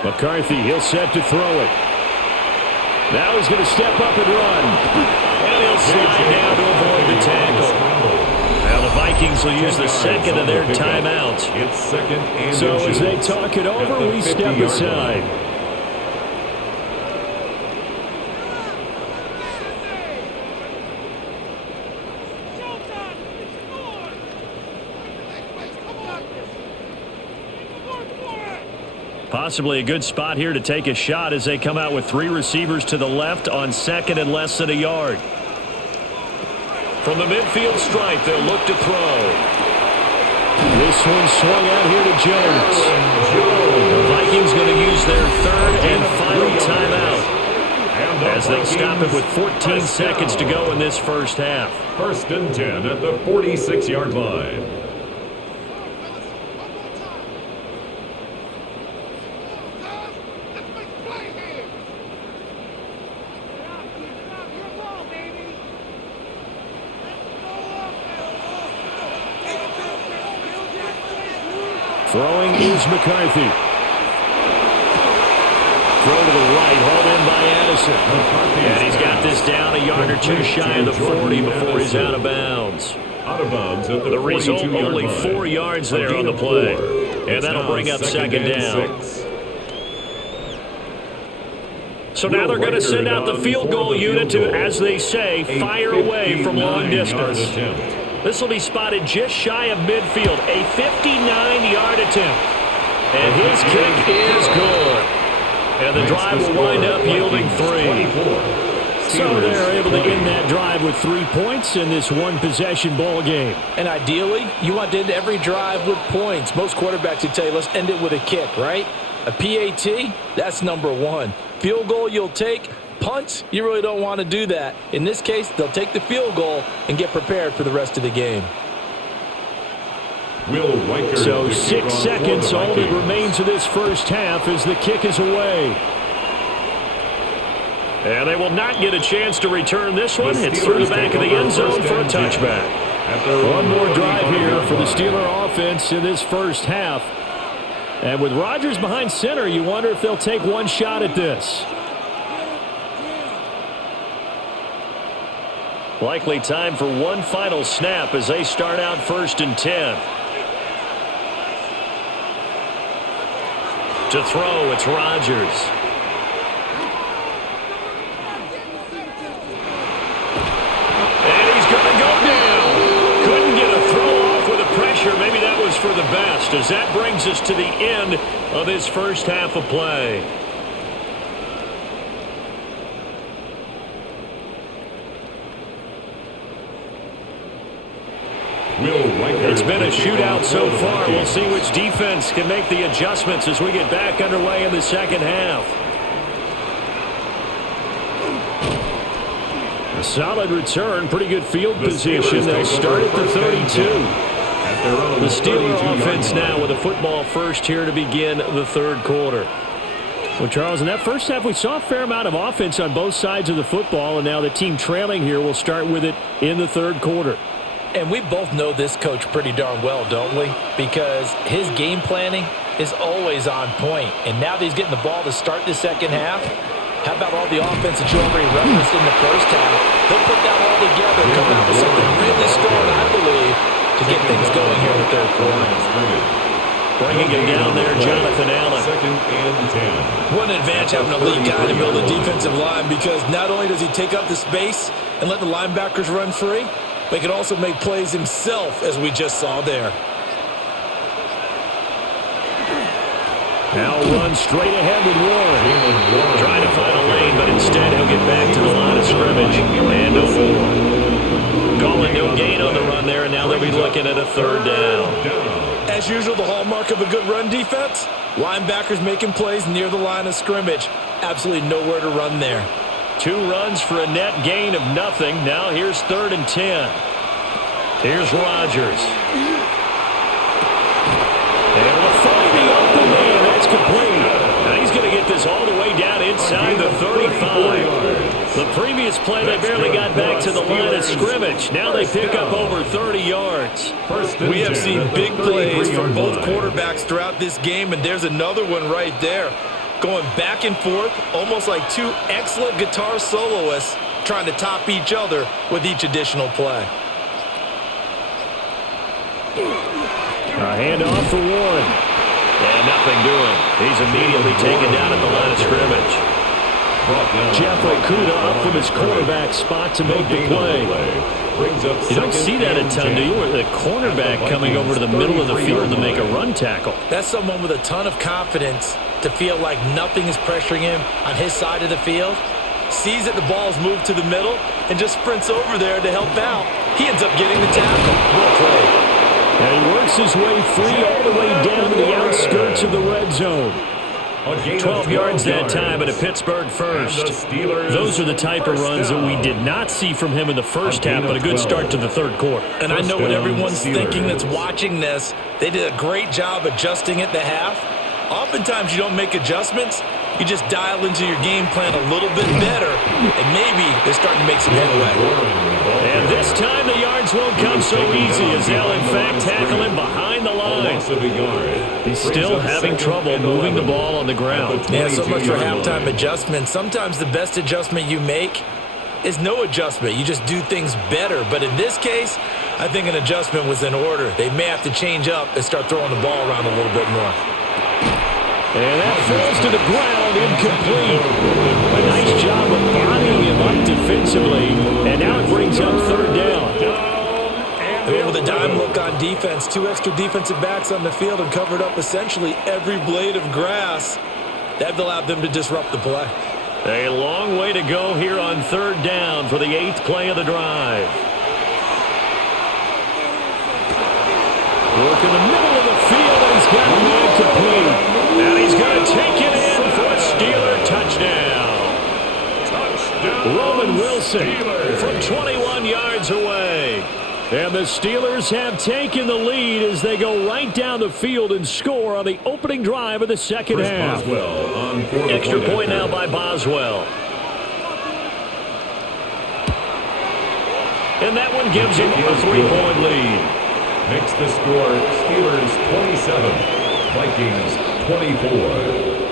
McCarthy, he'll set to throw it. Now he's going to step up and run. And he'll slide down to avoid the tackle. Now the Vikings will use the second of their timeouts. It's 2nd and so as they talk it over, we step aside. Possibly a good spot here to take a shot as they come out with 3 receivers to the left on 2nd and less than a yard. From the midfield stripe, they'll look to throw. This one swung out here to Jones. The Vikings going to use their 3rd and final timeout as they'll stop it with 14 seconds to go in this first half. 1st and 10 at the 46-yard line. Throwing is McCarthy. Throw to the right, hauled in by Addison. And he's got this down a yard or 2 shy of the 40 before he's out of bounds. Out of bounds at the result, only 4 yards there on the play. And that'll bring up 2nd down. So now they're going to send out the field goal unit to, as they say, fire away from long distance. This will be spotted just shy of midfield, a 59-yard attempt. And his kick is good. And the drive will wind up yielding 3. So they're able to end that drive with 3 points in this one-possession ball game. And ideally, you want to end every drive with points. Most quarterbacks would tell you, let's end it with a kick, right? A PAT, that's number 1. Field goal you'll take. Punts, you really don't want to do that. In this case, they'll take the field goal and get prepared for the rest of the game. So 6 seconds, all that remains of this first half as the kick is away. And they will not get a chance to return this one. It's through the back of the end zone for a touchback. One more drive here for the Steeler offense in this first half. And with Rodgers behind center, you wonder if they'll take one shot at this. Likely time for one final snap as they start out 1st and 10. To throw, it's Rodgers. Maybe that was for the best, as that brings us to the end of his first half of play. It's been a shootout so far. We'll see which defense can make the adjustments as we get back underway in the second half. A solid return, pretty good field position. They'll start at the 32. The Steeler offense now with a football first here to begin the third quarter. Well, Charles, in that first half, we saw a fair amount of offense on both sides of the football, and now the team trailing here will start with it in the third quarter. And we both know this coach pretty darn well, don't we? Because his game planning is always on point. And now that he's getting the ball to start the second half, how about all the offense that you already referenced in the first half? They'll put that all together, come out with something really strong, I believe, to get things going here in the third quarter. Bringing him down there, Jonathan Allen. 2nd and 10. What an advantage having a lead guy to build a defensive line, because not only does he take up the space and let the linebackers run free, but he can also make plays himself, as we just saw there. Now run straight ahead with Warren. Trying to find a lane, but instead he'll get back to the line of scrimmage. And no more. Calling no gain on the run there, and now they'll be looking at a 3rd down. As usual, the hallmark of a good run defense, linebackers making plays near the line of scrimmage. Absolutely nowhere to run there. 2 runs for a net gain of nothing. Now here's 3rd and 10. Here's Rodgers. Able to find the open man. That's complete. And he's going to get this all the way down inside the 35. The previous play, they barely got back to the line of scrimmage. Now they pick up over 30 yards. We have seen big plays from both quarterbacks throughout this game, and there's another one right there. Going back and forth, almost like 2 excellent guitar soloists trying to top each other with each additional play. A handoff for Warren. And nothing doing. He's immediately taken down at the line of scrimmage. Jeff Okudah up from his quarterback spot to make the play. You don't see that a ton, do you? With a cornerback coming over to the middle of the field to make a run tackle. That's someone with a ton of confidence to feel like nothing is pressuring him on his side of the field. Sees that the ball's moved to the middle and just sprints over there to help out. He ends up getting the tackle. Well played. And he works his way free all the way down to the outskirts of the red zone. 12 yards that time and a Pittsburgh first. Those are the type of runs that we did not see from him in the first half, but a good start to the third quarter. And I know what everyone's thinking that's watching this. They did a great job adjusting at the half. Oftentimes you don't make adjustments. You just dial into your game plan a little bit better, and maybe they're starting to make some headway. And this time the yards won't come so easy as they'll in fact tackle him behind the line. He's still having trouble moving the ball on the ground. Yeah, so much for halftime adjustments. Sometimes the best adjustment you make is no adjustment. You just do things better. But in this case, I think an adjustment was in order. They may have to change up and start throwing the ball around a little bit more. And that falls to the ground, incomplete. A nice job of bodying him up defensively. And now it brings up 3rd down. They went with a dime look on defense. 2 extra defensive backs on the field and covered up essentially every blade of grass. That allowed them to disrupt the play. A long way to go here on 3rd down for the 8th play of the drive. Work in the middle of the field, and he's got a man complete. And he's going to take it in for a Steeler touchdown. Roman Wilson from 21 yards away. And the Steelers have taken the lead as they go right down the field and score on the opening drive of the second half. Extra point now by Boswell. And that one gives them a 3-point lead. Makes the score Steelers 27, Vikings 24.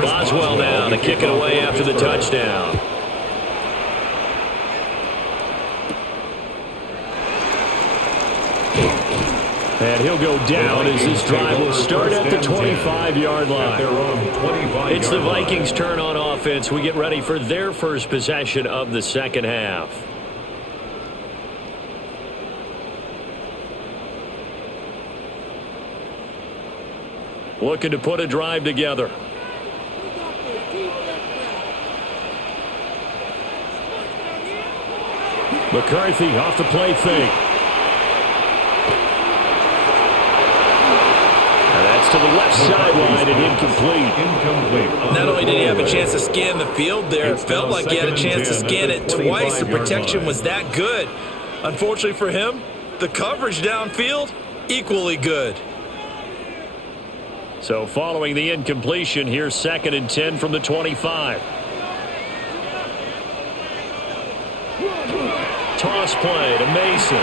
Boswell now to kick it away after the touchdown. And he'll go down as this drive will start at the 25-yard line. It's the Vikings' turn on offense. We get ready for their first possession of the second half. Looking to put a drive together. McCarthy off the play fake. And that's to the left sideline and incomplete. Not only did he have a chance to scan the field there, it felt like he had a chance to scan it twice. The protection was that good. Unfortunately for him, the coverage downfield, equally good. So following the incompletion, here's 2nd and 10 from the 25. Toss play to Mason.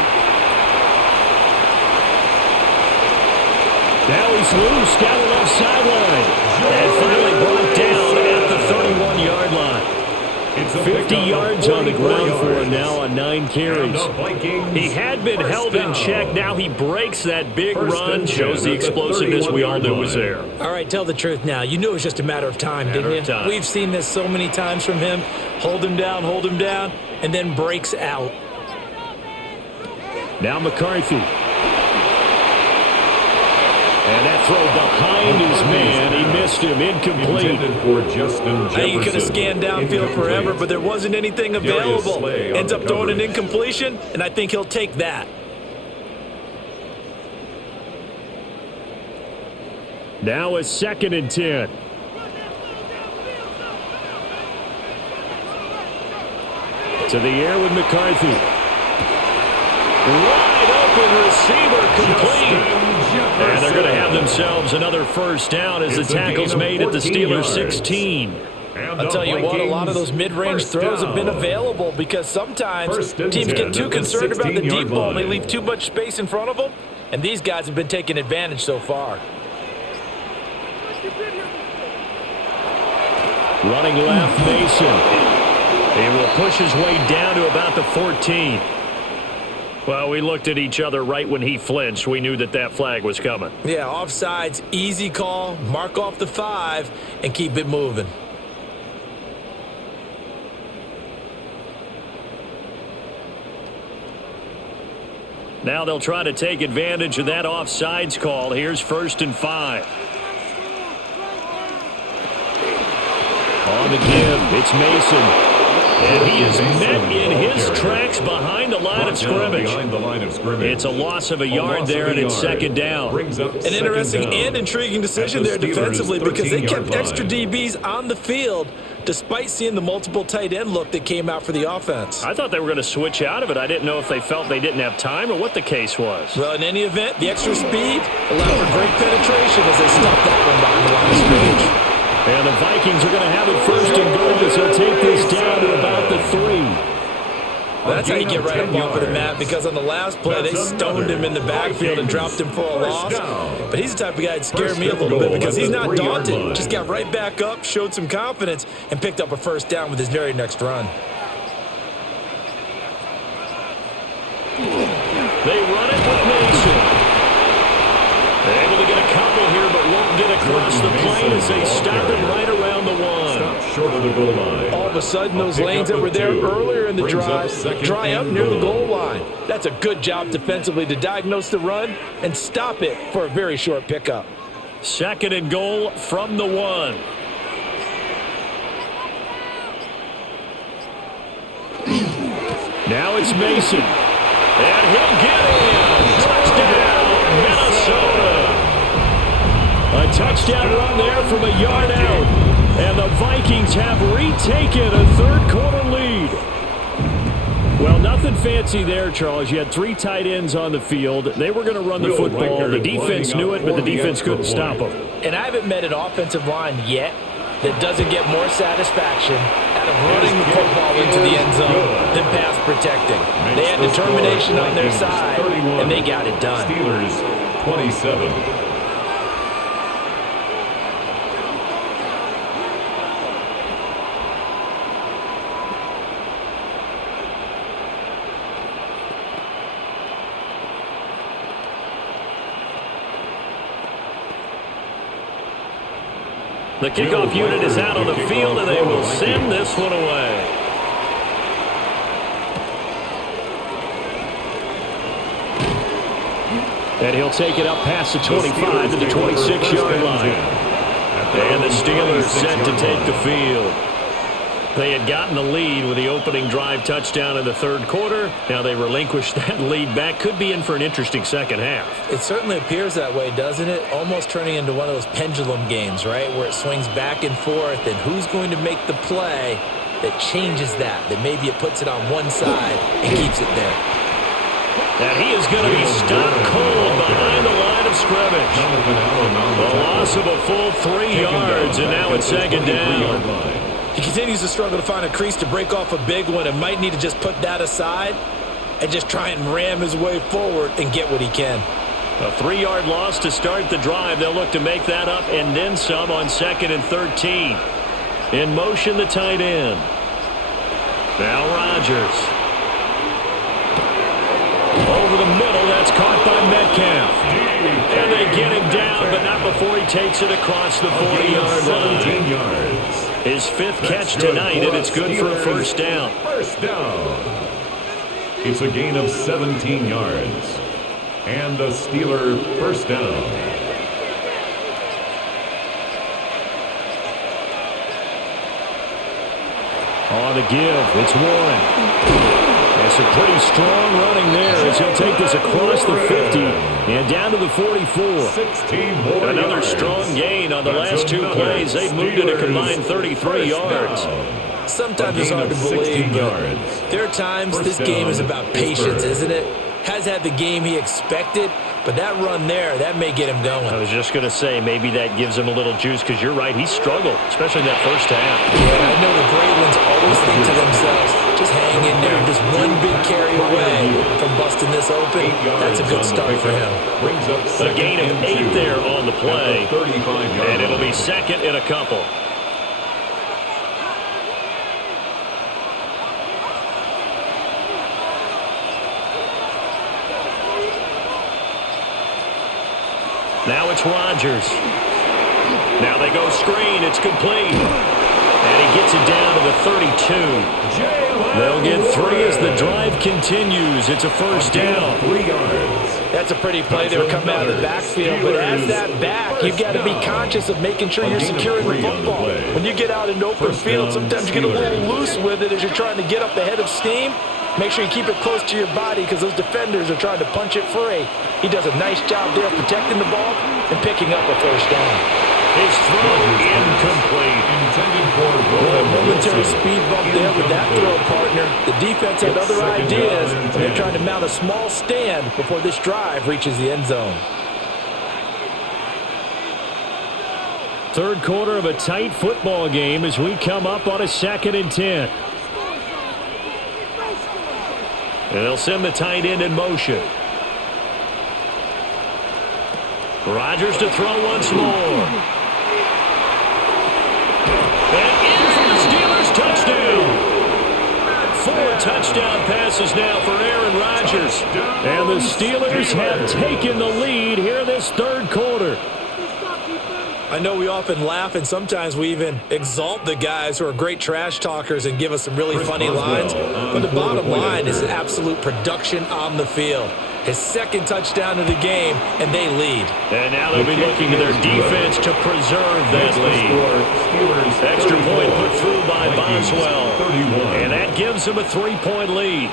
Now he's loose down the left sideline. And finally brought down at the 31-yard line. 50 yards on the ground for him now on 9 carries. He had been held in check. Now he breaks that big run. Shows the explosiveness we all knew was there. All right, tell the truth now. You knew it was just a matter of time, didn't you? We've seen this so many times from him. Hold him down, and then breaks out. Now McCarthy. And that throw behind his man. He missed him. Incomplete. He could have scanned downfield forever, but there wasn't anything available. Ends up throwing an incompletion, and I think he'll take that. Now a 2nd and 10. To the air with McCarthy. Wide open receiver complete. And they're going to have themselves another first down as the tackle's made at the Steelers 16. I'll tell you what, a lot of those mid-range throws have been available because sometimes teams get too concerned about the deep ball and they leave too much space in front of them, and these guys have been taking advantage so far. Running left, Mason. He will push his way down to about the 14. Well, we looked at each other right when he flinched. We knew that that flag was coming. Yeah, offsides, easy call, mark off the 5, and keep it moving. Now they'll try to take advantage of that offsides call. Here's 1st and 5. On the give, it's Mason. And he is met in his tracks behind the line of scrimmage. It's a loss of a yard there, and it's 2nd down. An interesting and intriguing decision there defensively because they kept extra DBs on the field despite seeing the multiple tight end look that came out for the offense. I thought they were going to switch out of it. I didn't know if they felt they didn't have time or what the case was. Well, in any event, the extra speed allowed for great penetration as they stopped that one behind the line of scrimmage. And the Vikings are going to have it 1st and goal as they'll take this down to about the 3. Well, that's how you get right up off of the mat because on the last play, they stoned him in the backfield and dropped him for a loss. But he's the type of guy that scared me a little bit because he's not daunted. Just got right back up, showed some confidence, and picked up a 1st down with his very next run. They run it with Mason. They're able to get a couple here, but won't get across the plane as they stop him right around the 1. Stop short of the goal line. All of a sudden, those lanes that were there earlier in the drive dry up near the goal line. That's a good job defensively to diagnose the run and stop it for a very short pickup. 2nd and goal from the 1. Now it's Mason. And he'll get in. Touchdown, Minnesota. A touchdown run there from a yard out. And the Vikings have retaken a 3rd-quarter lead. Well, nothing fancy there, Charles. You had 3 tight ends on the field. They were going to run the football. The defense knew it, but the defense couldn't stop them. And I haven't met an offensive line yet that doesn't get more satisfaction out of running the football into the end zone than pass protecting. They had determination on their side, and they got it done. Steelers 27. The kickoff unit is out on the field, and they will send this one away. And he'll take it up past the 25 to the 26-yard line. And the Steelers set to take the field. They had gotten the lead with the opening drive touchdown in the third quarter. Now they relinquished that lead back. Could be in for an interesting second half. It certainly appears that way, doesn't it? Almost turning into one of those pendulum games, right, where it swings back and forth, and who's going to make the play that changes that maybe it puts it on one side and keeps it there. And he is going to be stopped cold behind the line of scrimmage. The loss of a full 3 yards, and now it's second down. He continues to struggle to find a crease to break off a big one and might need to just put that aside and just try and ram his way forward and get what he can. A 3-yard loss to start the drive. They'll look to make that up and then some on 2nd and 13. In motion, the tight end. Now Rodgers. Over the middle, that's caught by Metcalf. And they get him down, but not before he takes it across the 40-yard line. His 5th catch tonight, and it's good for a first down. First down. It's a gain of 17 yards. And a Steeler first down. On the give, it's Warren. It's a pretty strong running there as he'll take this across the 50 and down to the 44. 16 more Another yards. strong gain on the last 2 plays. They've moved it a combined 33 yards. Sometimes it's hard to believe, but there are times this game is about patience, isn't it? Has had the game he expected, but that run there, that may get him going. I was just going to say, maybe that gives him a little juice, because you're right, he struggled, especially in that first half. Yeah, I know the great ones always think to themselves, just hang in there, just one big carry away from busting this open. That's a good start for him. A gain of 8 there on the play, and it'll be second and a couple. Now it's Rodgers. Now they go screen. It's complete. And he gets it down to the 32. They'll get 3 as the drive continues. It's a first down. 3 yards. That's a pretty play. They were coming out of the backfield. But as that back, you've got to be conscious of making sure you're securing the football. When you get out in open field, sometimes you get a little loose with it as you're trying to get up the head of steam. Make sure you keep it close to your body because those defenders are trying to punch it free. He does a nice job there protecting the ball and picking up a first down. His throw incomplete. Well, a momentary speed bump there with that throw, partner. The defense had other ideas, and they're trying to mount a small stand before this drive reaches the end zone. Third quarter of a tight football game as we come up on a 2nd and 10. And they'll send the tight end in motion. Rodgers to throw once more. And in for the Steelers, touchdown. 4 touchdown passes now for Aaron Rodgers. And the Steelers have taken the lead here this third quarter. I know we often laugh, and sometimes we even exalt the guys who are great trash talkers and give us some really funny lines. But the bottom line is absolute production on the field. His 2nd touchdown of the game, and they lead. And now they'll be looking to their defense to preserve that lead. Extra point put through by Boswell. And that gives them a 3-point lead.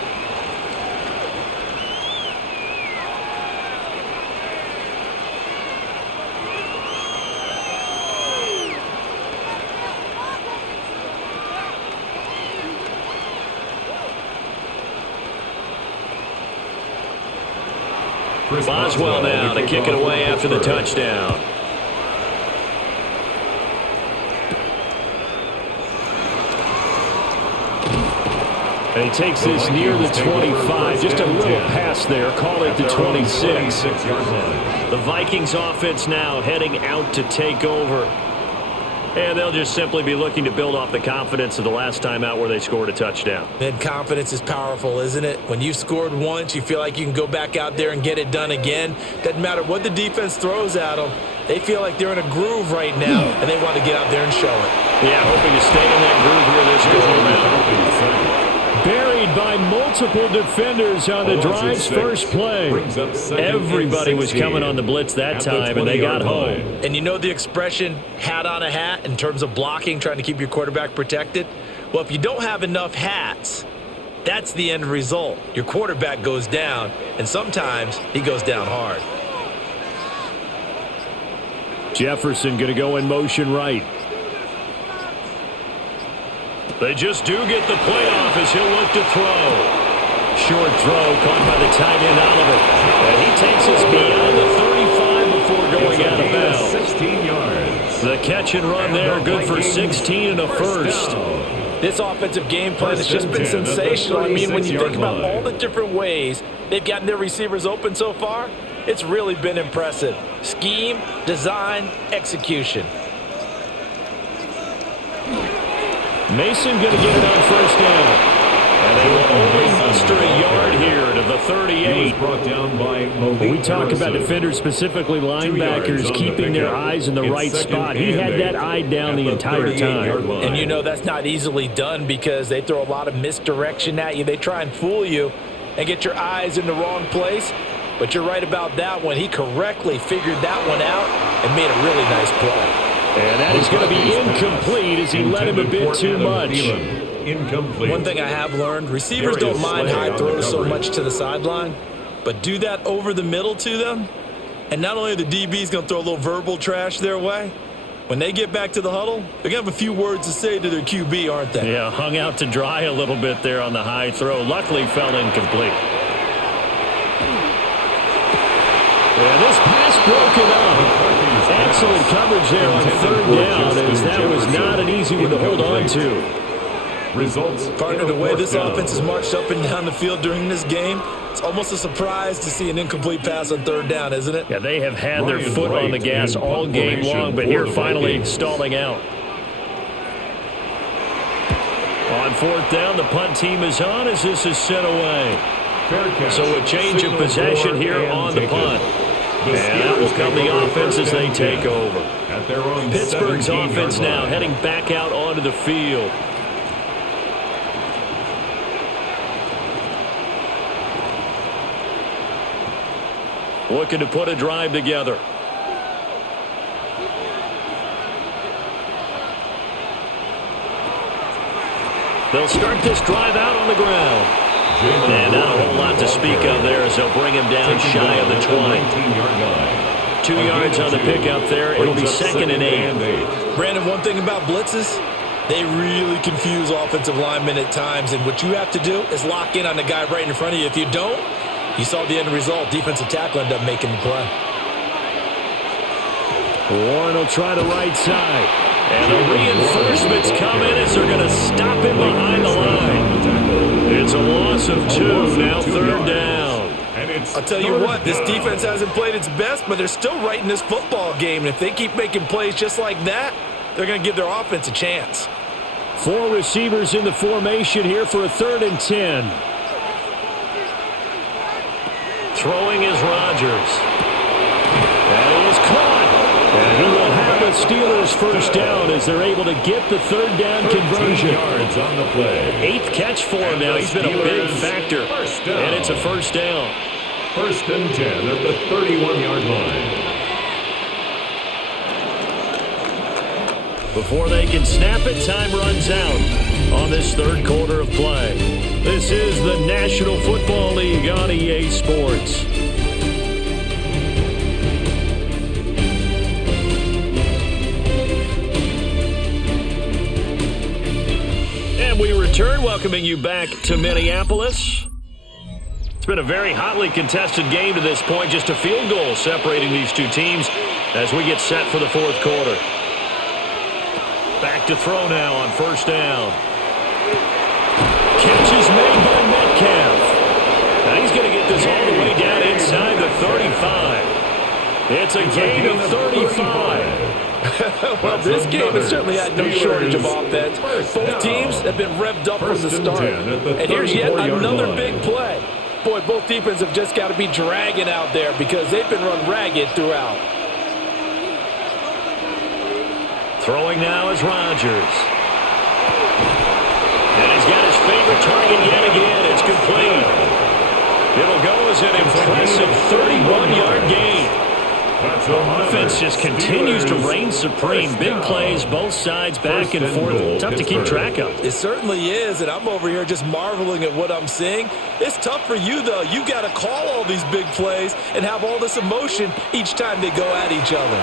Boswell now to kick it away after the touchdown. And he takes this near the 25. Just a little pass there. Call it the 26. The Vikings offense now heading out to take over. And they'll just simply be looking to build off the confidence of the last time out where they scored a touchdown. And confidence is powerful, isn't it? When you've scored once, you feel like you can go back out there and get it done again. Doesn't matter what the defense throws at them. They feel like they're in a groove right now, and they want to get out there and show it. Yeah, hoping to stay in that groove here this go-around. Buried by multiple defenders on the drive's first play. Everybody was coming on the blitz that time, and they got home. And you know the expression, hat on a hat, in terms of blocking, trying to keep your quarterback protected? Well, if you don't have enough hats, that's the end result. Your quarterback goes down, and sometimes he goes down hard. Jefferson going to go in motion right. They just do get the play off as he'll look to throw. Short throw caught by the tight end Oliver. And he takes us beyond the 35 before going out of bounds. 16 yards. The catch and run there, good for 16 and a first. This offensive game plan has just been sensational. I mean, when you think about all the different ways they've gotten their receivers open so far, it's really been impressive. Scheme, design, execution. Mason going to get it on first down. And they will only muster a yard here to the 38. Brought down by we talk about defenders, specifically linebackers, keeping their eyes in the right spot. He had that eye down the entire time. And you know that's not easily done because they throw a lot of misdirection at you. They try and fool you and get your eyes in the wrong place. But you're right about that one. He correctly figured that one out and made a really nice play. And that is going to be incomplete as he let him a bit too much. Incomplete. One thing I have learned, receivers don't mind high throws so much to the sideline, but do that over the middle to them, and not only are the DBs going to throw a little verbal trash their way, when they get back to the huddle, they're going to have a few words to say to their QB, aren't they? Yeah, hung out to dry a little bit there on the high throw. Luckily fell incomplete. And this pass broken up. Excellent coverage there on third down, as that was not an easy one to hold on to. Results. Partner, the way this offense has marched up and down the field during this game, it's almost a surprise to see an incomplete pass on third down, isn't it? Yeah, they have had their foot on the gas all game long, but here finally stalling out. On fourth down, the punt team is on as this is sent away. So a change of possession here on the punt. And that will come the offense as they take over. Pittsburgh's offense now heading back out onto the field. Looking to put a drive together. They'll start this drive out on the ground. And not a whole lot to speak of there as they'll bring him down shy of the 20. 2 yards on the pickup there. It'll be 2nd and 8. Brandon, one thing about blitzes, they really confuse offensive linemen at times. And what you have to do is lock in on the guy right in front of you. If you don't, you saw the end result. Defensive tackle ended up making the play. Warren will try the right side. And the reinforcements come in as they're going to stop him behind the line. It's a loss of 2, now third down. I'll tell you what, this defense hasn't played its best, but they're still right in this football game. And if they keep making plays just like that, they're going to give their offense a chance. 4 receivers in the formation here for a 3rd and 10. Throwing is Rodgers. That is caught. And he will have the Steelers first down as they're able to get the 3rd down conversion. Yards on the play. 8th catch for him now. He's been a big factor. And it's a first down. 1st and 10 at the 31-yard line. Before they can snap it, time runs out on this 3rd quarter of play. This is the National Football League on EA Sports. And we return, welcoming you back to Minneapolis. It's been a very hotly contested game to this point. Just a field goal separating these two teams as we get set for the fourth quarter. Back to throw now on first down. Catch is made by Metcalf. Now he's going to get this all the way down inside the 35. It's a gain of 35. Well, this game has certainly had no shortage of offense. Both teams have been revved up from the start. And here's yet another big play. Boy, both defenses have just got to be dragging out there because they've been run ragged throughout. Throwing now is Rodgers. And he's got his favorite target yet again. It's complete. It'll go as an impressive 31-yard gain. Offense just continues to reign supreme. Big plays, both sides, back and forth. Tough to keep track of. It certainly is, and I'm over here just marveling at what I'm seeing. It's tough for you, though. You've got to call all these big plays and have all this emotion each time they go at each other.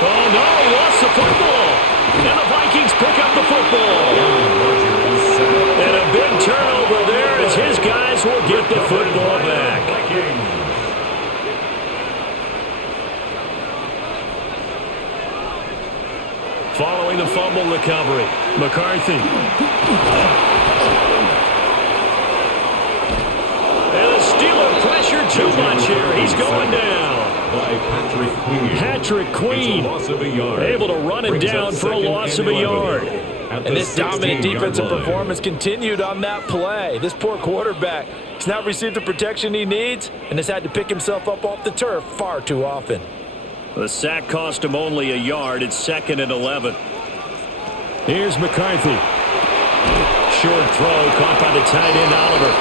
Oh, no, he lost the football. And the Vikings pick up the football. And a big turnover there as his guys will get the football back. Following the fumble recovery, McCarthy. And the Steeler pressure too much here. He's going down. By Patrick Queen able to run him down for a loss of a yard. And this dominant defensive performance continued on that play. This poor quarterback has not received the protection he needs and has had to pick himself up off the turf far too often. The sack cost him only a yard. It's 2nd and 11. Here's McCarthy. Short throw caught by the tight end, Oliver.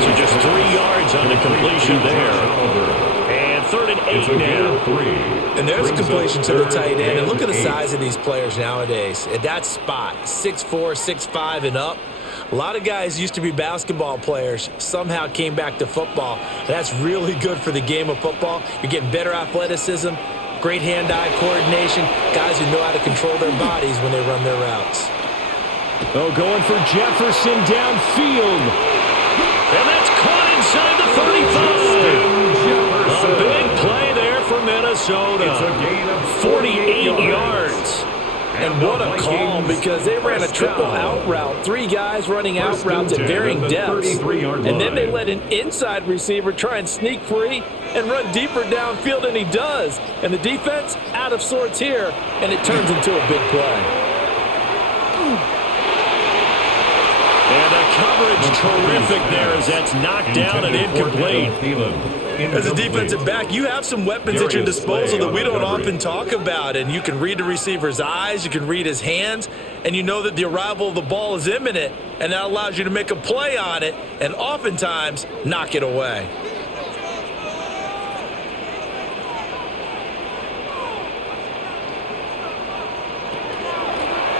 So just 3 yards on the completion there. And 3rd and 8 now. And there's a completion to the tight end. And look at the size of these players nowadays. At that spot, 6'4", 6'5", and up. A lot of guys used to be basketball players, somehow came back to football. That's really good for the game of football. You're getting better athleticism, great hand-eye coordination, guys who know how to control their bodies when they run their routes. Oh, going for Jefferson downfield. And that's caught inside the 35. A big play there for Minnesota. 48 yards. And what a call, because they ran a triple out route. 3 guys running out routes at varying depths. And then they let an inside receiver try and sneak free and run deeper downfield, and he does. And the defense out of sorts here, and it turns into a big play. And the coverage terrific there as that's knocked down and incomplete. As a defensive back, you have some weapons at your disposal that we don't often talk about. And you can read the receiver's eyes, you can read his hands, and you know that the arrival of the ball is imminent, and that allows you to make a play on it and oftentimes knock it away.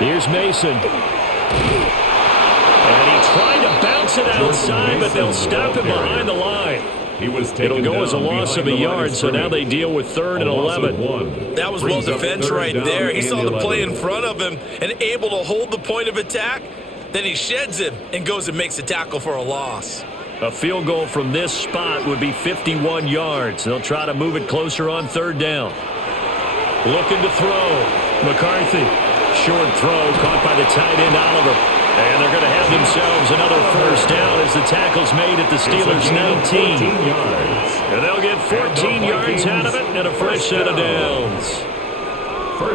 Here's Mason. And he tried to bounce it outside, but they'll stop him behind the line. It'll go as a loss of a yard, so now they deal with 3rd and 11. That was well defense right there. He saw the play in front of him and able to hold the point of attack. Then he sheds him and goes and makes a tackle for a loss. A field goal from this spot would be 51 yards. They'll try to move it closer on 3rd down. Looking to throw. McCarthy. Short throw caught by the tight end, Oliver. And they're going to have themselves another 1st down as the tackle's made at the Steelers' 19. And they'll get 14 yards out of it and a fresh set of downs.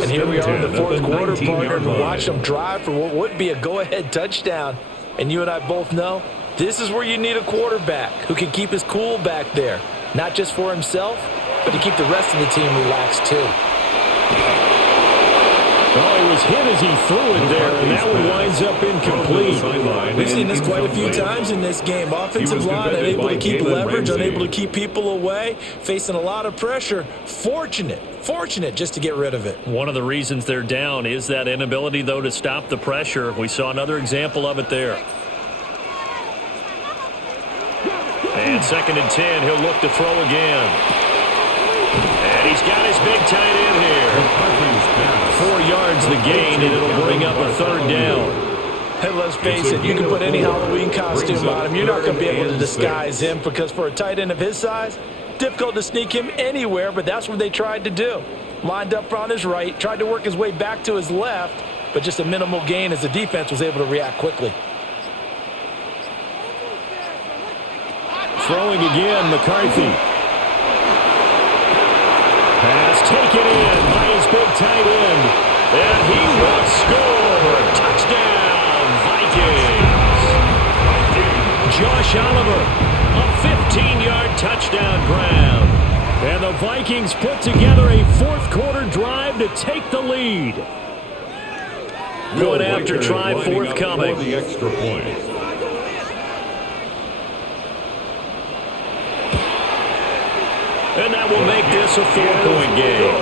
And here we are in the 4th quarter, partner, and watch them drive for what would be a go-ahead touchdown. And you and I both know this is where you need a quarterback who can keep his cool back there. Not just for himself, but to keep the rest of the team relaxed too. Oh, he was hit as he threw it there, and that one winds up incomplete. We've seen this quite a few times in this game. Offensive line unable to keep leverage, unable to keep people away, facing a lot of pressure. Fortunate just to get rid of it. One of the reasons they're down is that inability, though, to stop the pressure. We saw another example of it there. And 2nd and 10, he'll look to throw again. And he's got his big tight end here. 4 yards the gain, and it'll bring up a 3rd down. And let's face it, you can put any Halloween costume on him. You're not going to be able to disguise him because for a tight end of his size, difficult to sneak him anywhere, but that's what they tried to do. Lined up on his right, tried to work his way back to his left, but just a minimal gain as the defense was able to react quickly. Throwing again, McCarthy. Pass taken in by his big tight end. And he will score. Touchdown, Vikings. Josh Oliver, a 15-yard touchdown grab. And the Vikings put together a fourth-quarter drive to take the lead. Going after try forthcoming. For the extra point. And that will make this a 4-point game.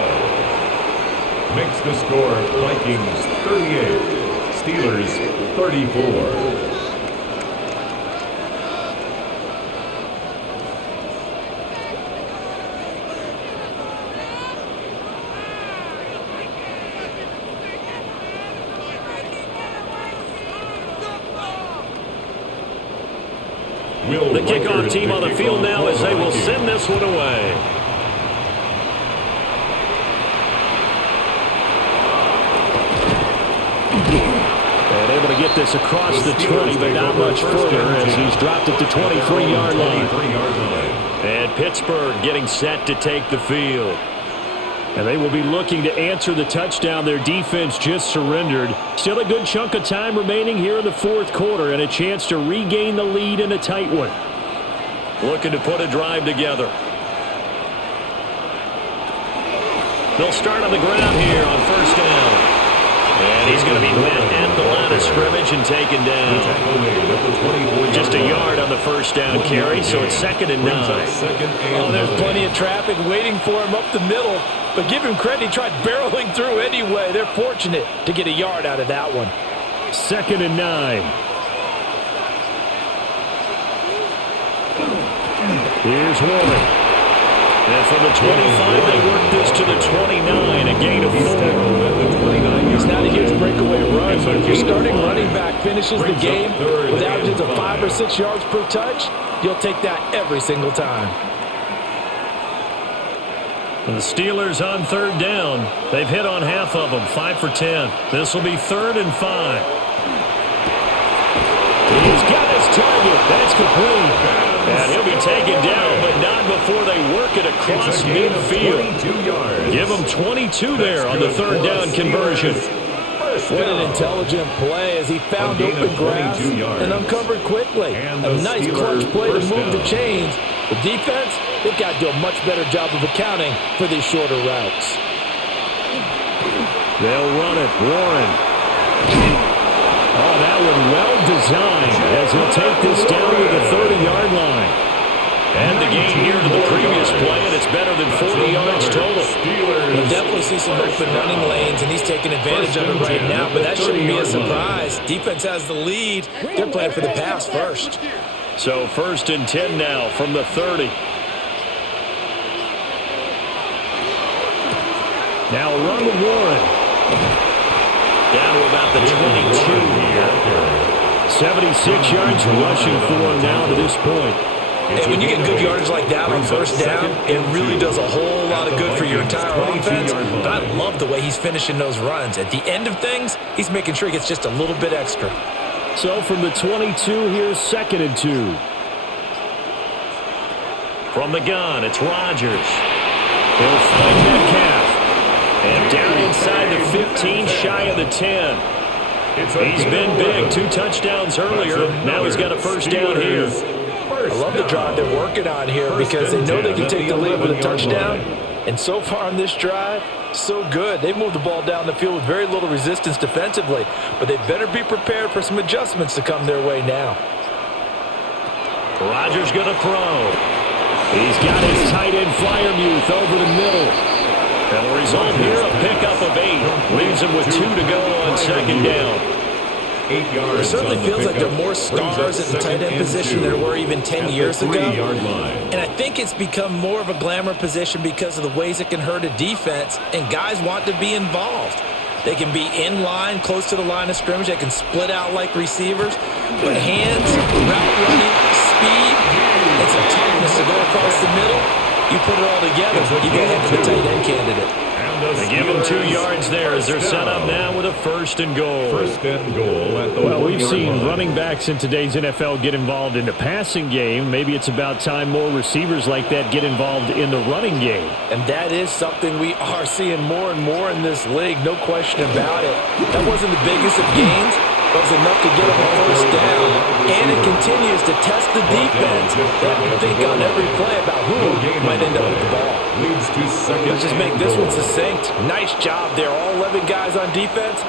Makes the score Vikings 38, Steelers 34. The kickoff team on the field now as they will send this one away. And able to get this across the 20, but not much further as he's dropped it to 23-yard line. And Pittsburgh getting set to take the field. And they will be looking to answer the touchdown their defense just surrendered. Still a good chunk of time remaining here in the fourth quarter and a chance to regain the lead in a tight one. Looking to put a drive together. They'll start on the ground here on first down. And he's going to be met at the line of scrimmage and taken down. Just a yard on the first down carry, so it's 2nd and 9. Oh, there's plenty of traffic waiting for him up the middle. But give him credit, he tried barreling through anyway. They're fortunate to get a yard out of that one. 2nd and 9. Here's Warren. And from the 25, they work this to the 29, a gain of 4. It's not a huge breakaway run, but if your starting running back finishes the game with averages of 5 or 6 yards per touch, you'll take that every single time. And the Steelers on 3rd down. They've hit on half of them, 5 for 10. This will be 3rd and 5. He's got his target. That's complete. And he'll be taken down, but not before they work it across midfield. Give him 22 there on the 3rd down conversion. What an intelligent play as he found open grass and uncovered quickly. A nice clutch play to move the chains. The defense, they've got to do a much better job of accounting for these shorter routes. They'll run it. Warren. Oh, that one well designed as he'll take this down to the 30-yard line. And the gain here to the previous play, and it's better than 40 yards total. You'll definitely see some open running lanes, and he's taking advantage of it right now, but that shouldn't be a surprise. Defense has the lead. They're playing for the pass first. So 1st and 10 now from the 30. Now a run with Warren. Down to about the 22 here. 76 yards rushing for him now to this point. And when you get good yardage like that on first down, it really does a whole lot of good for your entire offense. But I love the way he's finishing those runs. At the end of things, he's making sure he gets just a little bit extra. So from the 22, here's 2nd and 2. From the gun, it's Rodgers. He'll find Metcalf. And down inside the 15, shy of the 10. He's been big. 2 touchdowns earlier. Now he's got a first down here. I love the drive they're working on here because they know they can take the lead with a touchdown. And so far on this drive, so good. They've moved the ball down the field with very little resistance defensively. But they better be prepared for some adjustments to come their way now. Rodgers going to throw. He's got his tight end Fryermuth over the middle. And the result here, a pickup of 8. Leaves him with 2 to go on 2nd down. 8 yards. It certainly feels like there are more stars at the tight end position than there were even 10 years ago. And I think it's become more of a glamour position because of the ways it can hurt a defense, and guys want to be involved. They can be in line, close to the line of scrimmage. They can split out like receivers. But hands, route running, speed, and some toughness to go across the middle, you put it all together, you get into the tight end candidate. They give him 2 yards there as they're set up now with a first and goal. First and goal at the 1 yard line. Well, we've seen running backs in today's NFL get involved in the passing game. Maybe it's about time more receivers like that get involved in the running game. And that is something we are seeing more and more in this league, no question about it. That wasn't the biggest of gains, but it was enough to get them a first down. And it continues to test the defense. They have to think on every play about who might end up with the ball. Leads to second. Let's just make this one succinct. Nice job there. All 11 guys on defense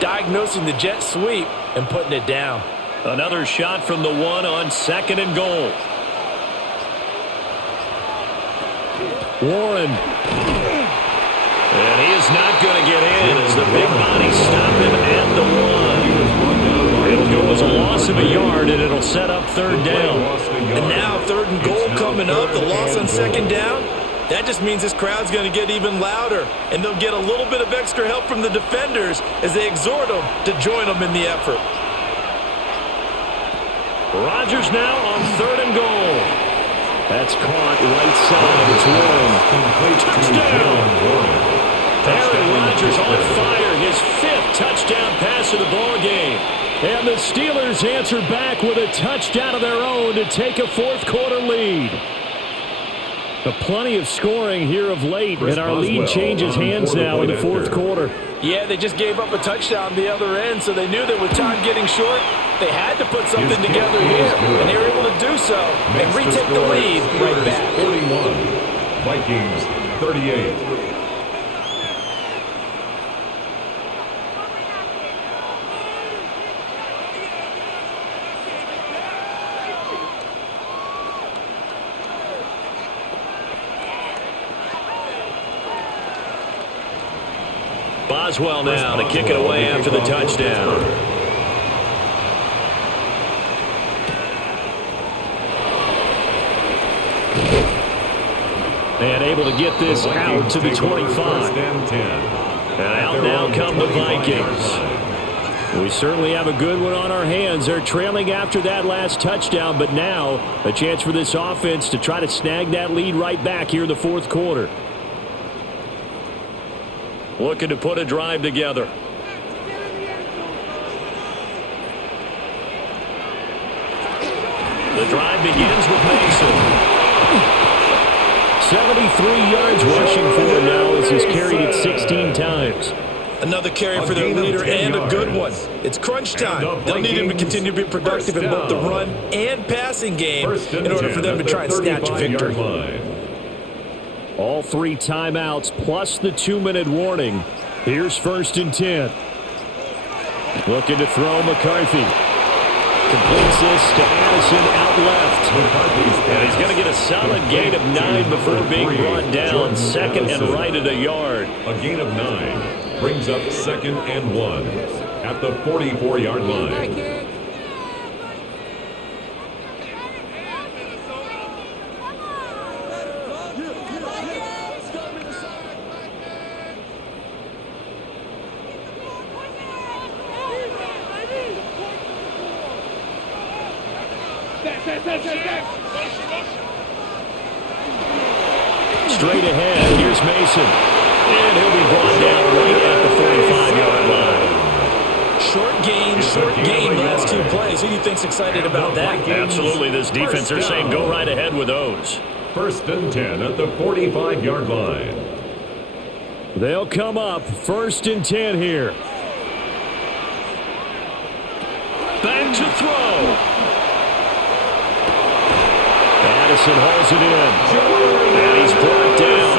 diagnosing the jet sweep and putting it down. Another shot from the 1 on second and goal. Warren. And he is not going to get in as the big body stop him at the 1. It'll go as a loss of a yard, and it'll set up third down. And now third and goal coming up. The loss on second down. That just means this crowd's going to get even louder, and they'll get a little bit of extra help from the defenders as they exhort them to join them in the effort. Rodgers now on third and goal. That's caught right side. It's Warren. Touchdown! Aaron Rodgers on fire. His 5th touchdown pass of the ball game. And the Steelers answer back with a touchdown of their own to take a fourth-quarter lead. Plenty of scoring here of late, and our lead changes hands now in the fourth quarter. Yeah, they just gave up a touchdown the other end, so they knew that with time getting short, they had to put something together here, and they were able to do so and retake the lead right back. 41, Vikings 38. Boswell now to kick it away after the touchdown. And able to get this out to the 25. And out now come the Vikings. We certainly have a good one on our hands. They're trailing after that last touchdown, but now a chance for this offense to try to snag that lead right back here in the fourth quarter. Looking to put a drive together. The drive begins with Mason. 73 yards rushing for him now as he's carried it 16 times. Another carry for their leader and a good one. It's crunch time. They'll need him to continue to be productive in both the run and passing game in order for them to try and snatch a victory. All 3 timeouts plus the 2-minute warning. Here's first and 10. Looking to throw McCarthy. Completes this to Addison out left. And he's going to get a solid gain of 9 before being brought down. Second and right at a yard. A gain of 9 brings up second and 1 at the 44-yard line. Straight ahead, here's Mason. And he'll be brought down right at the 45-yard line. Short gain, last 2 plays. Who do you think's excited about that? Absolutely, this defense, they're saying go right ahead with those. First and 10 at the 45-yard line. They'll come up first and 10 here. Back to throw. Addison hauls it in. And he's brought down.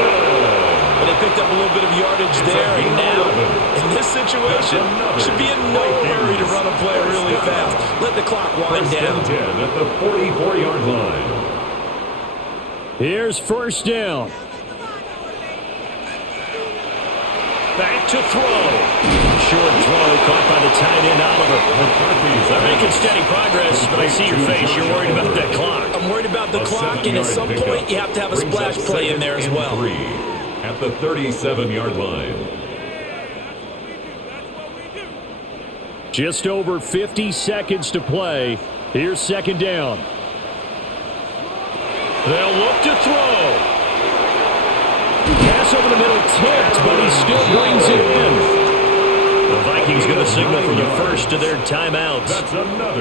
But they picked up a little bit of yardage there, and now, in this situation, should be in no hurry to run a play really fast. Let the clock wind down. First and 10 at the 44-yard line. Here's first down. Back to throw. Short throw caught by the tight end, Oliver. They're making steady progress, but I see your face. You're worried about that clock. I'm worried about the clock, and at some point, you have to have a splash play in there as well. At the 37-yard line. Just over 50 seconds to play. Here's second down. They'll look to throw. Pass over the middle tipped, but he still brings it in. The Vikings going to signal for the first of their timeouts,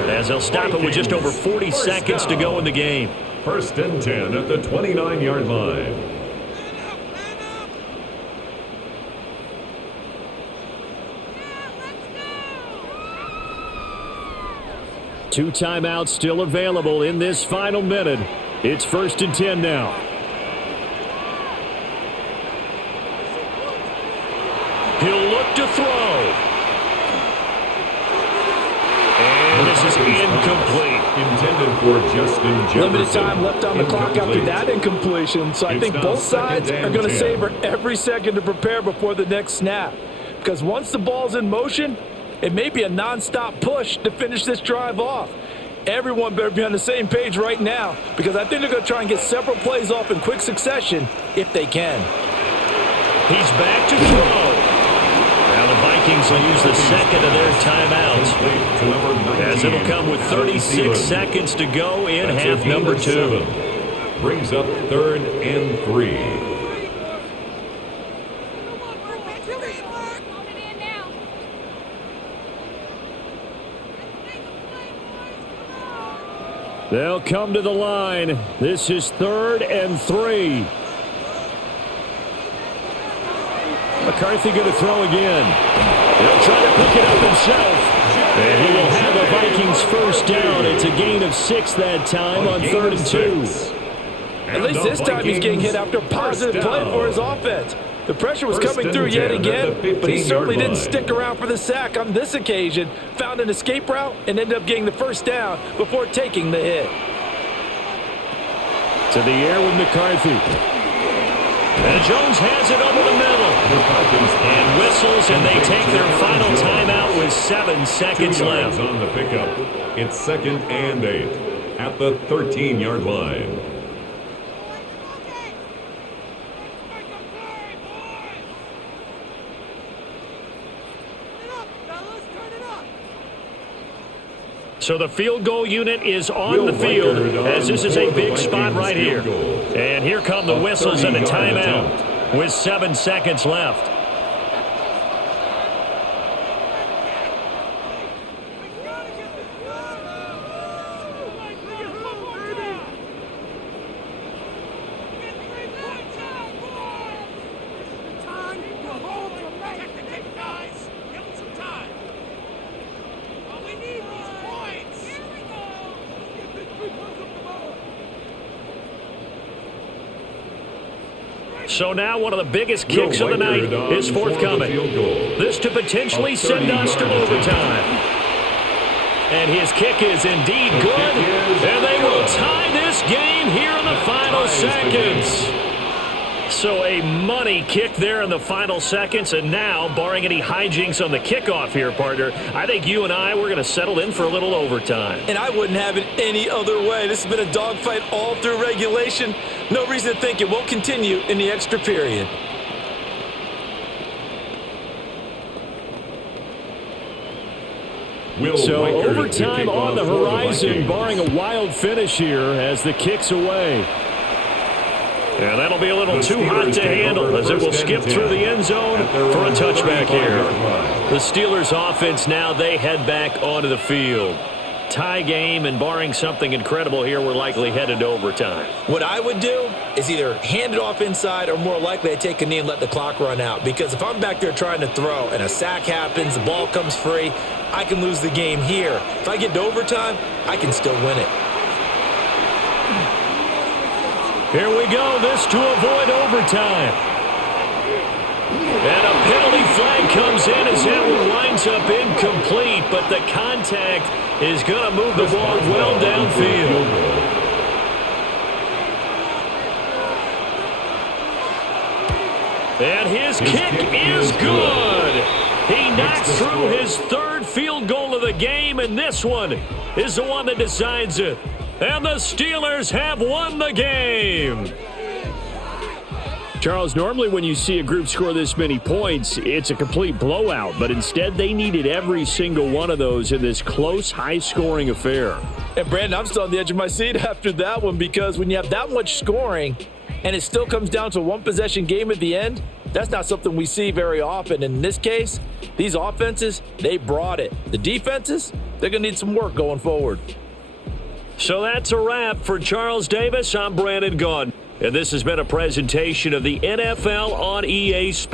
as they'll stop it with just over 40 seconds to go in the game. First and 10 at the 29-yard line. Two timeouts still available in this final minute. It's first and 10 now. He'll look to throw. And this is incomplete. Intended for Justin Jefferson. Limited time left on the clock after that incompletion. So I think both sides are going to savor every second to prepare before the next snap. Because once the ball's in motion, it may be a nonstop push to finish this drive off. Everyone better be on the same page right now, because I think they're going to try and get several plays off in quick succession if they can. He's back to throw. Now the Vikings will use the second of their timeouts, as it'll come with 36 seconds to go in half number 2. Brings up 3rd and 3. They'll come to the line. This is 3rd and 3. McCarthy going to throw again. He'll try to pick it up himself. And he will have the Vikings first down. It's a gain of 6 that time on 3rd and 2. At least this time he's getting hit after a positive play for his offense. The pressure was coming through yet again, but he certainly didn't stick around for the sack on this occasion. Found an escape route and ended up getting the first down before taking the hit. To the air with McCarthy. And Jones has it over the middle. And whistles, and they take their final timeout with 7 seconds left. On the pickup. It's 2nd and 8 at the 13-yard line. So the field goal unit is on the field, as this is a big spot right here. And here come the whistles and the timeout with 7 seconds left. So now one of the biggest kicks of the night is forthcoming. This to potentially send us to overtime. And his kick is indeed good. And they will tie this game here in the final seconds. So a money kick there in the final seconds. And now, barring any hijinks on the kickoff here, partner, I think you and I, we're going to settle in for a little overtime. And I wouldn't have it any other way. This has been a dogfight all through regulation. No reason to think it won't continue in the extra period. So overtime on the horizon, barring a wild finish here as the kick's away. And that'll be a little too hot to handle as it will skip through the end zone for a touchback here. The Steelers offense now, they head back onto the field. Tie game, and barring something incredible here, we're likely headed to overtime. What I would do is either hand it off inside or more likely I take a knee and let the clock run out. Because if I'm back there trying to throw and a sack happens, the ball comes free, I can lose the game here. If I get to overtime, I can still win it. Here we go, this to avoid overtime. And a penalty flag comes in as that one winds up incomplete, but the contact is going to move the ball well downfield. And his kick is good. He knocks through his 3rd field goal of the game, and this one is the one that decides it. And the Steelers have won the game. Charles, normally when you see a group score this many points, it's a complete blowout, but instead they needed every single one of those in this close, high-scoring affair. And Brandon, I'm still on the edge of my seat after that one, because when you have that much scoring and it still comes down to a one-possession game at the end, that's not something we see very often. In this case, these offenses, they brought it. The defenses, they're going to need some work going forward. So that's a wrap for Charles Davis. I'm Brandon Gaudin, and this has been a presentation of the NFL on EA Sports.